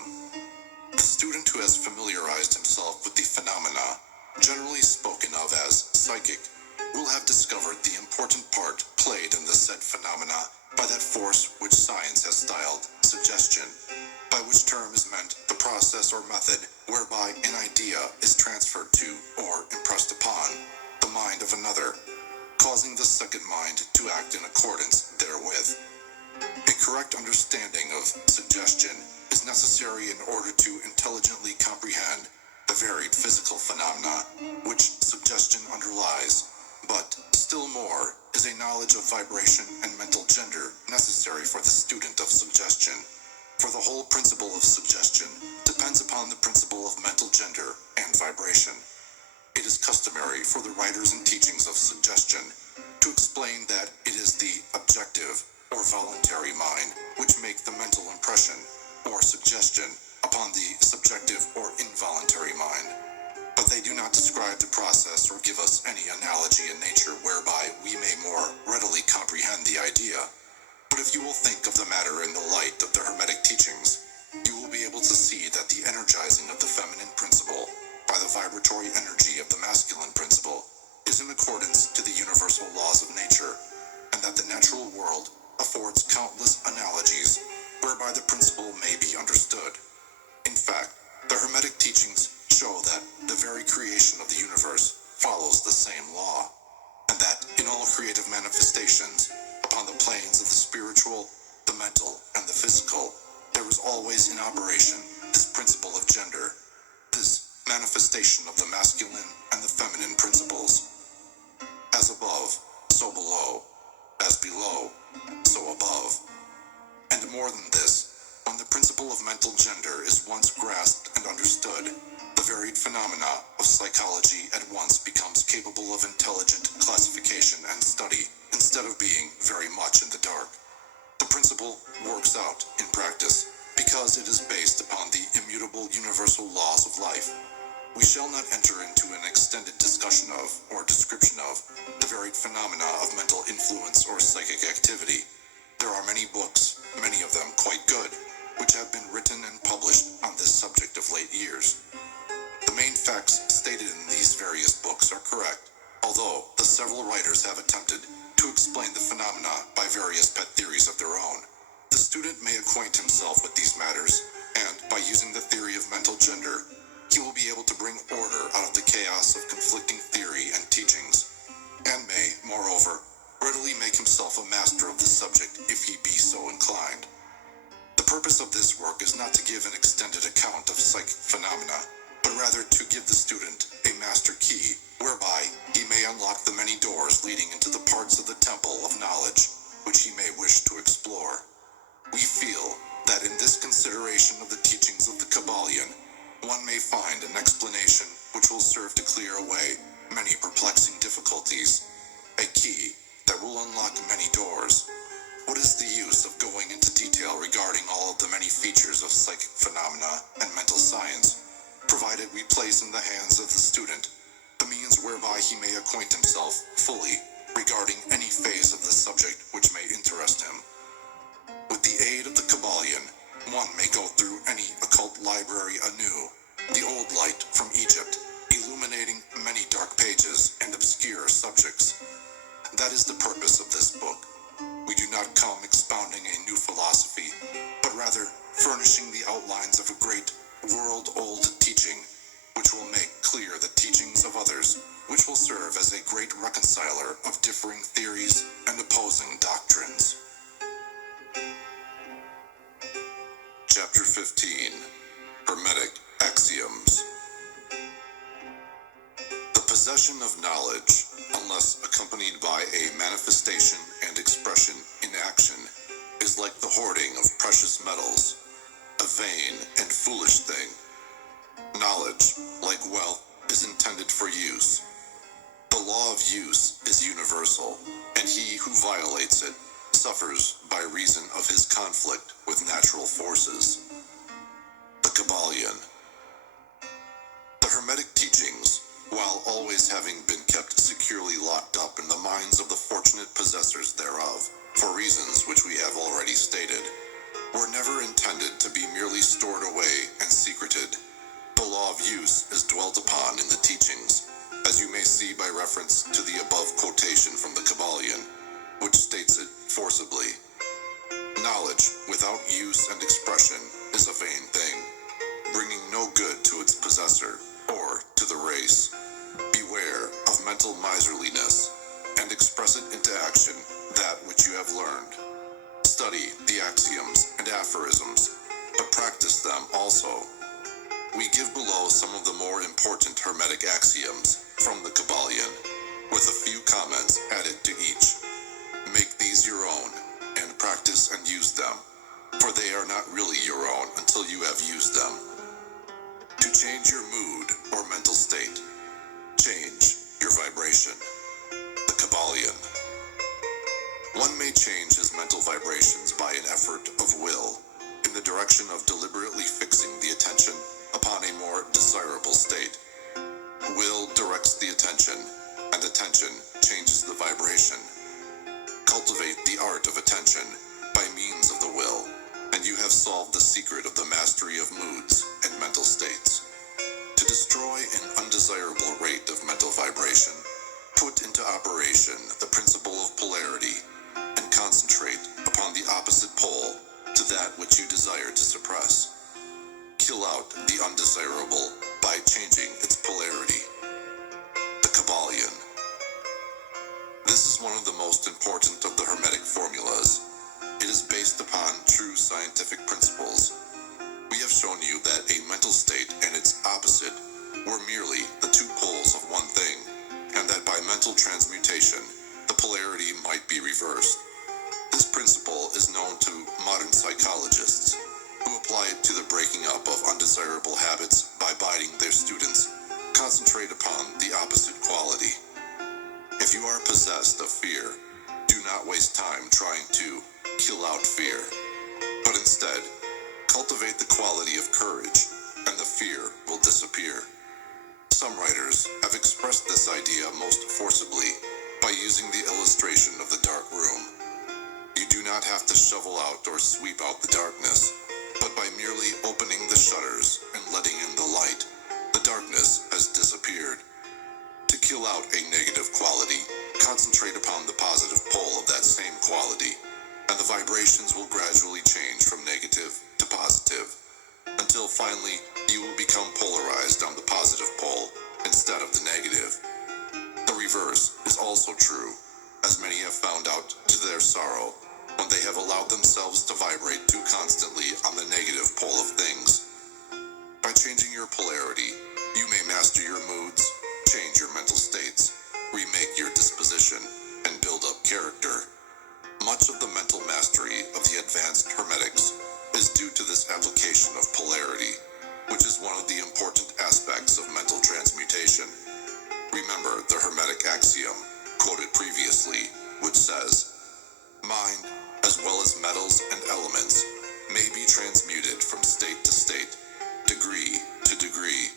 The student who has familiarized himself with the phenomena, generally spoken of as psychic, will have discovered the important part played in the said phenomena by that force which science has styled suggestion, by which term is meant the process or method whereby an idea is transferred to or impressed upon the mind of another, causing the second mind to act in accordance therewith. A correct understanding of suggestion is necessary in order to intelligently comprehend the varied physical phenomena which suggestion underlies, but still more is a knowledge of vibration and mental gender necessary for the student of suggestion. For the whole principle of suggestion depends upon the principle of mental gender and vibration. It is customary for the writers and teachings of suggestion to explain that it is the objective or voluntary mind which make the mental impression or suggestion upon the subjective or involuntary mind. But they do not describe the process or give us any analogy in nature whereby we may more readily comprehend the idea. But if you will think of the matter in the light of the Hermetic teachings, you will be able to see that the energizing of the feminine principle by the vibratory energy of the masculine principle is in accordance to the universal laws of nature, and that the natural world affords countless analogies whereby the principle may be understood. In fact, the Hermetic teachings show that the very creation of the universe follows the same law, and that in all creative manifestations, upon the planes of the spiritual, the mental, and the physical, there is always in operation this principle of gender, this manifestation of the masculine and the feminine principles. As above, so below. As below, so above. And more than this, when the principle of mental gender is once grasped and understood, the varied phenomena of psychology at once becomes capable of intelligent classification and study, instead of being very much in the dark. The principle works out in practice because it is based upon the immutable universal laws of life. We shall not enter into an extended discussion of, or description of, the varied phenomena of mental influence or psychic activity. There are many books, many of them quite good, which have been written and published on this subject of late years. The main facts stated in these various books are correct, although the several writers have attempted to explain the phenomena by various pet theories of their own. The student may acquaint himself with these matters, and by using the theory of mental gender, he will be able to bring order out of the chaos of conflicting theory and teachings, and may, moreover, readily make himself a master of the subject if he be so inclined. The purpose of this work is not to give an extended account of psychic phenomena, but rather to give the student a master key, whereby he may unlock the many doors leading into the parts of the temple of knowledge, which he may wish to explore. We feel that in this consideration of the teachings of the Kabbalion, one may find an explanation which will serve to clear away many perplexing difficulties, a key that will unlock many doors. What is the use of going into detail regarding all of the many features of psychic phenomena and mental science, provided we place in the hands of the student the means whereby he may acquaint himself fully regarding any phase of the subject which may interest him. With the aid of the Kabbalion, one may go through any occult library anew, the old light from Egypt, illuminating many dark pages and obscure subjects. That is the purpose of this book. We do not come expounding a new philosophy, but rather furnishing the outlines of a great, world-old teaching, which will make clear the teachings of others, which will serve as a great reconciler of differing theories and opposing doctrines. Chapter 15. Hermetic Axioms. The possession of knowledge, unless accompanied by a manifestation and expression in action, is like the hoarding of precious metals, a vain and foolish thing. Knowledge, like wealth, is intended for use. The law of use is universal, and he who violates it suffers by reason of his conflict with natural forces. The Kabbalion. The Hermetic teachings, while always having been kept securely locked up in the minds of the fortunate possessors thereof, for reasons which we have already stated, were never intended to be merely stored away and secreted. The law of use is dwelt upon in the teachings, as you may see by reference to the above quotation from the Kabbalion, which states it forcibly. Knowledge without use and expression is a vain thing, bringing no good to its possessor or to the race. Beware of mental miserliness, and express it into action that which you have learned. Study the axioms and aphorisms, but practice them also. We give below some of the more important Hermetic axioms from the Kabbalion, with a few comments added to each. Make these your own, and practice and use them, for they are not really your own until you have used them. To change your mood or mental state, change your vibration. The Kabbalion. One may change his mental vibrations by an effort of will, in the direction of deliberately fixing the attention upon a more desirable state. Will directs the attention, and attention changes the vibration. Cultivate the art of attention by means of the will, and you have solved the secret of the mastery of moods and mental states. To destroy an undesirable rate of mental vibration, put into operation the principle of polarity, and concentrate upon the opposite pole to that which you desire to suppress. Kill out the undesirable by changing its polarity. The Kabbalion. This is one of the most important of the Hermetic formulas. It is based upon true scientific principles. We have shown you that a mental state and its opposite were merely the two poles of one thing, and that by mental transmutation, the polarity might be reversed. This principle is known to modern psychologists, who apply it to the breaking up of undesirable habits by bidding their students concentrate upon the opposite quality. If you are possessed of fear, do not waste time trying to kill out fear, but instead, cultivate the quality of courage, and the fear will disappear. Some writers have expressed this idea most forcibly by using the illustration of the dark room. You do not have to shovel out or sweep out the darkness, but by merely opening the shutters and letting in the light, the darkness has disappeared. To kill out a negative quality, concentrate upon the positive pole of that same quality, and the vibrations will gradually change from negative to positive, until finally you will become polarized on the positive pole instead of the negative. The reverse is also true, as many have found out to their sorrow when they have allowed themselves to vibrate too constantly on the negative pole of things. By changing your polarity, you may master your moods, change your mental states, remake your disposition, and build up character. Much of the mental mastery of the advanced Hermetics is due to this application of polarity, which is one of the important aspects of mental transmutation. Remember the Hermetic axiom, quoted previously, which says, "Mind, as well as metals and elements, may be transmuted from state to state, degree to degree,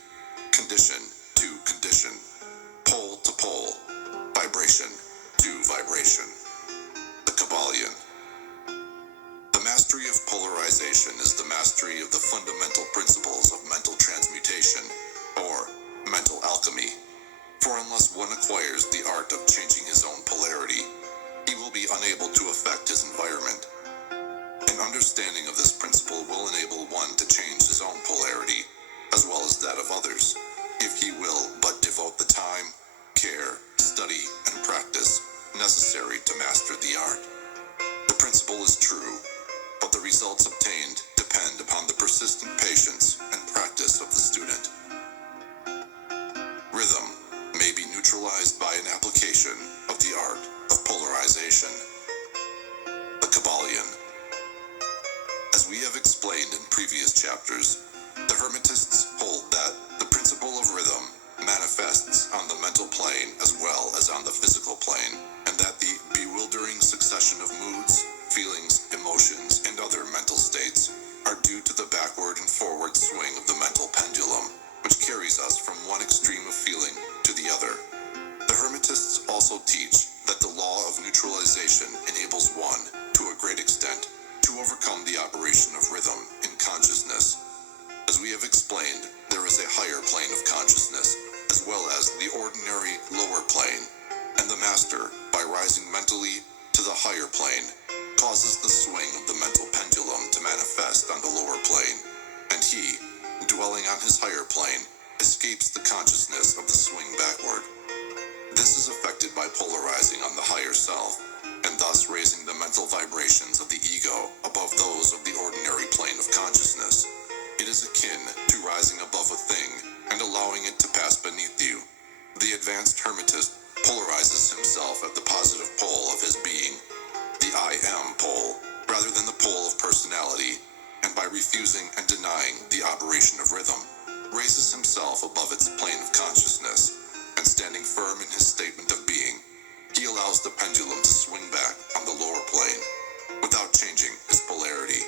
condition to condition, pole to pole, vibration to vibration." The Kabbalion. The mastery of polarization is the mastery of the fundamental principles of mental transmutation, or mental alchemy. For unless one acquires the art of changing his own polarity, he will be unable to affect his environment. An understanding of this principle will enable one to change his own polarity, as well as that of others, if he will but devote the time, care, study, and practice necessary to master the art. The principle is true, but the results obtained depend upon the persistent patience and practice of the student. Rhythm may be neutralized by an application of the art of polarization. The Kabbalion. As we have explained in previous chapters, the Hermetists hold that the principle of rhythm manifests on the mental plane as well as on the physical plane, and that the bewildering succession of moods, feelings, emotions, and other mental states are due to the backward and forward swing of the mental pendulum, which carries us from one extreme of feeling to the other. The Hermetists also teach that the law of neutralization enables one, to a great extent, to overcome the operation of rhythm in consciousness. As we have explained, there is a higher plane of consciousness, as well as the ordinary lower plane, and the master, by rising mentally to the higher plane, causes the swing of the mental pendulum to manifest on the lower plane, and he, dwelling on his higher plane, escapes the consciousness of the swing backward. This is effected by polarizing on the higher self, and thus raising the mental vibrations of the ego above those of the ordinary plane of consciousness. It is akin to rising above a thing and allowing it to pass beneath you. The advanced Hermetist polarizes himself at the positive pole of his being, the I am pole, rather than the pole of personality, and by refusing and denying the operation of rhythm, raises himself above its plane of consciousness, and standing firm in his statement of being, he allows the pendulum to swing back on the lower plane, without changing his polarity.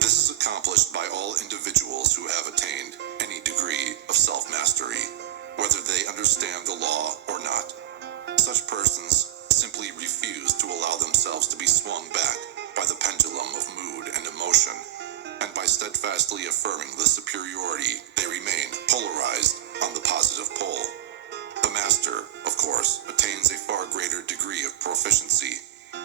This is accomplished by all individuals who have attained any degree of self-mastery, whether they understand the law or not. Such persons simply refuse to allow themselves to be swung back by the pendulum of mood and emotion, and by steadfastly affirming the superiority, they remain polarized on the positive pole. The master, of course, attains a far greater degree of proficiency,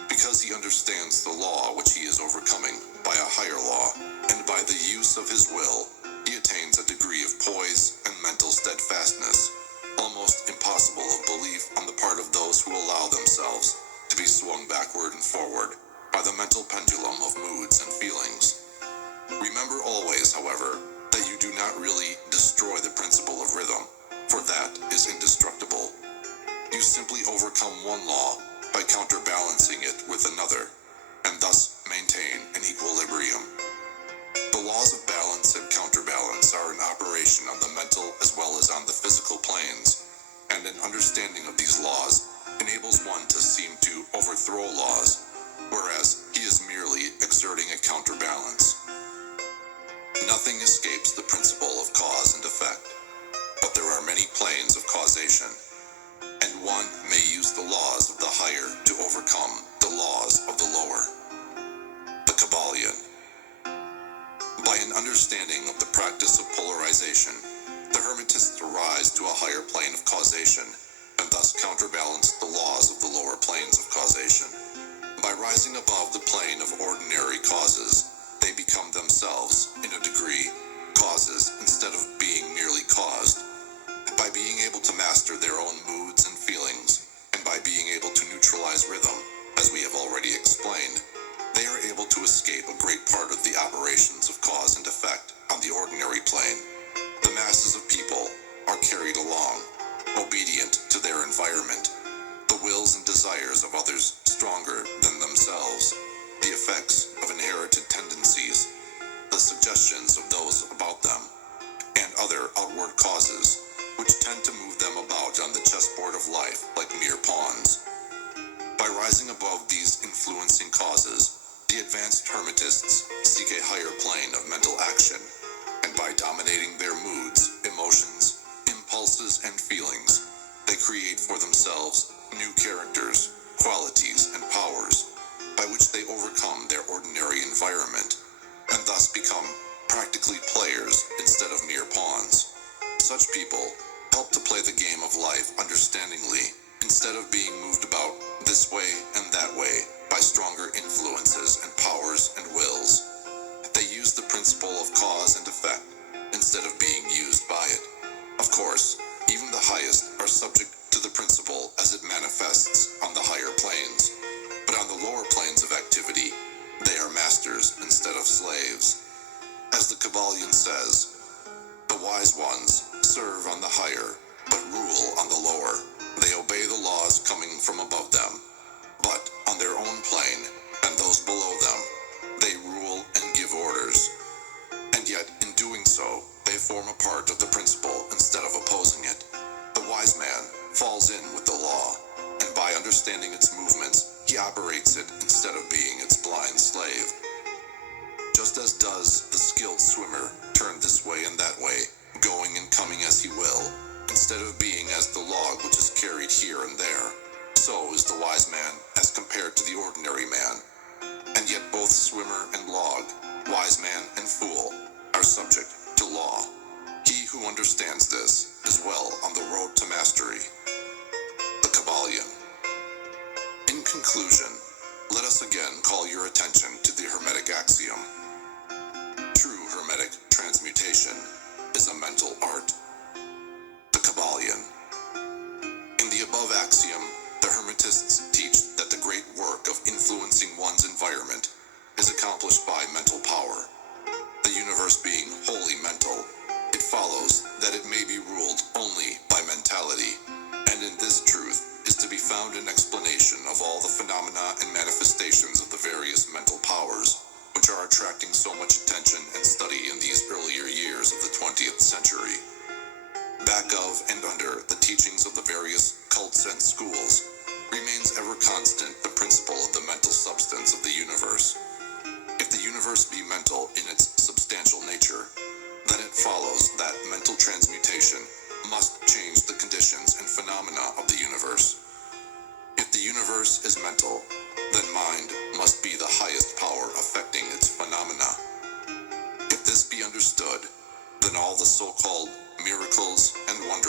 because he understands the law which he is overcoming by a higher law, and by the use of his will, he attains a degree of poise and mental steadfastness, almost impossible of belief on the part of those who allow themselves to be swung backward and forward by the mental pendulum of moods and feelings. Remember always, however, that you do not really destroy the principle of rhythm, for that is indestructible. You simply overcome one law by counterbalancing it with another, and thus maintain an equilibrium. The laws of balance and counterbalance are in operation on the mental as well as on the physical planes, and an understanding of these laws enables one to seem to overthrow laws, whereas he is merely exerting a counterbalance. Nothing escapes the principle of cause and effect, but there are many planes of causation, and one may use the laws of the higher to overcome the laws of the lower. The Kabbalion. By an understanding of the practice of polarization, the Hermetists rise to a higher plane of causation, and thus counterbalance the laws of the lower planes of causation. By rising above the plane of ordinary causes, they become themselves, in a degree, causes instead of being merely caused. By being able to master their own moods and feelings, and by being able to neutralize rhythm, as we have already explained, they are able to escape a great part of the operations of cause and effect on the ordinary plane. The masses of people are carried along, obedient to their environment, the wills and desires of others stronger than themselves, the effects of inherited tendencies, the suggestions of those about them, and other outward causes, which tend to move them about on the chessboard of life like mere pawns. By rising above these influencing causes, the advanced Hermetists seek a higher plane of mental action, and by dominating their moods, emotions, impulses, and feelings, they create for themselves new characters, qualities, and powers, by which they overcome their ordinary environment, and thus become practically players instead of mere pawns. Such people help to play the game of life understandingly, instead of being moved about this way and that way by stronger influences and powers and wills. They use the principle of cause and effect instead of being used by it. Of course, even the highest are subject to the principle as it manifests on the higher planes, but on the lower planes of activity, they are masters instead of slaves. As the Kabbalion says, the wise ones serve on the higher, but rule on the lower. They obey the laws coming from above them, but on their own plane and those below them, they rule and give orders. And yet, in doing so, they form a part of the principle instead of opposing it. The wise man falls in with the law, and by understanding its movements, he operates it instead of being its blind slave. Just as does the skilled swimmer turn this way and that way, going and coming as he will, instead of being as the log which is carried here and there, so is the wise man as compared to the ordinary man. And yet both swimmer and log, wise man and fool, are subject to law. He who understands this is well on the road to mastery. The Kabbalion. In conclusion, let us again call your attention to the Hermetic axiom. True Hermetic transmutation is a mental art. The Kabbalion. In the above axiom, the Hermetists teach that the great work of influencing one's environment is accomplished by mental power. The universe being wholly mental, it follows that it may be ruled only by mentality, and in this truth is to be found an explanation of all the phenomena and manifestations of the various mental powers, which are attracting so much attention and study in these earlier years of the 20th century. Back of and under the teachings of the various cults and schools remains ever constant the principle of the mental substance of the universe. If the universe be mental in its substantial nature, then it follows that mental transmutation must change the conditions and phenomena of the universe. If the universe is mental, then mind must be the highest power affecting its phenomena. If this be understood, then all the so-called miracles and wonders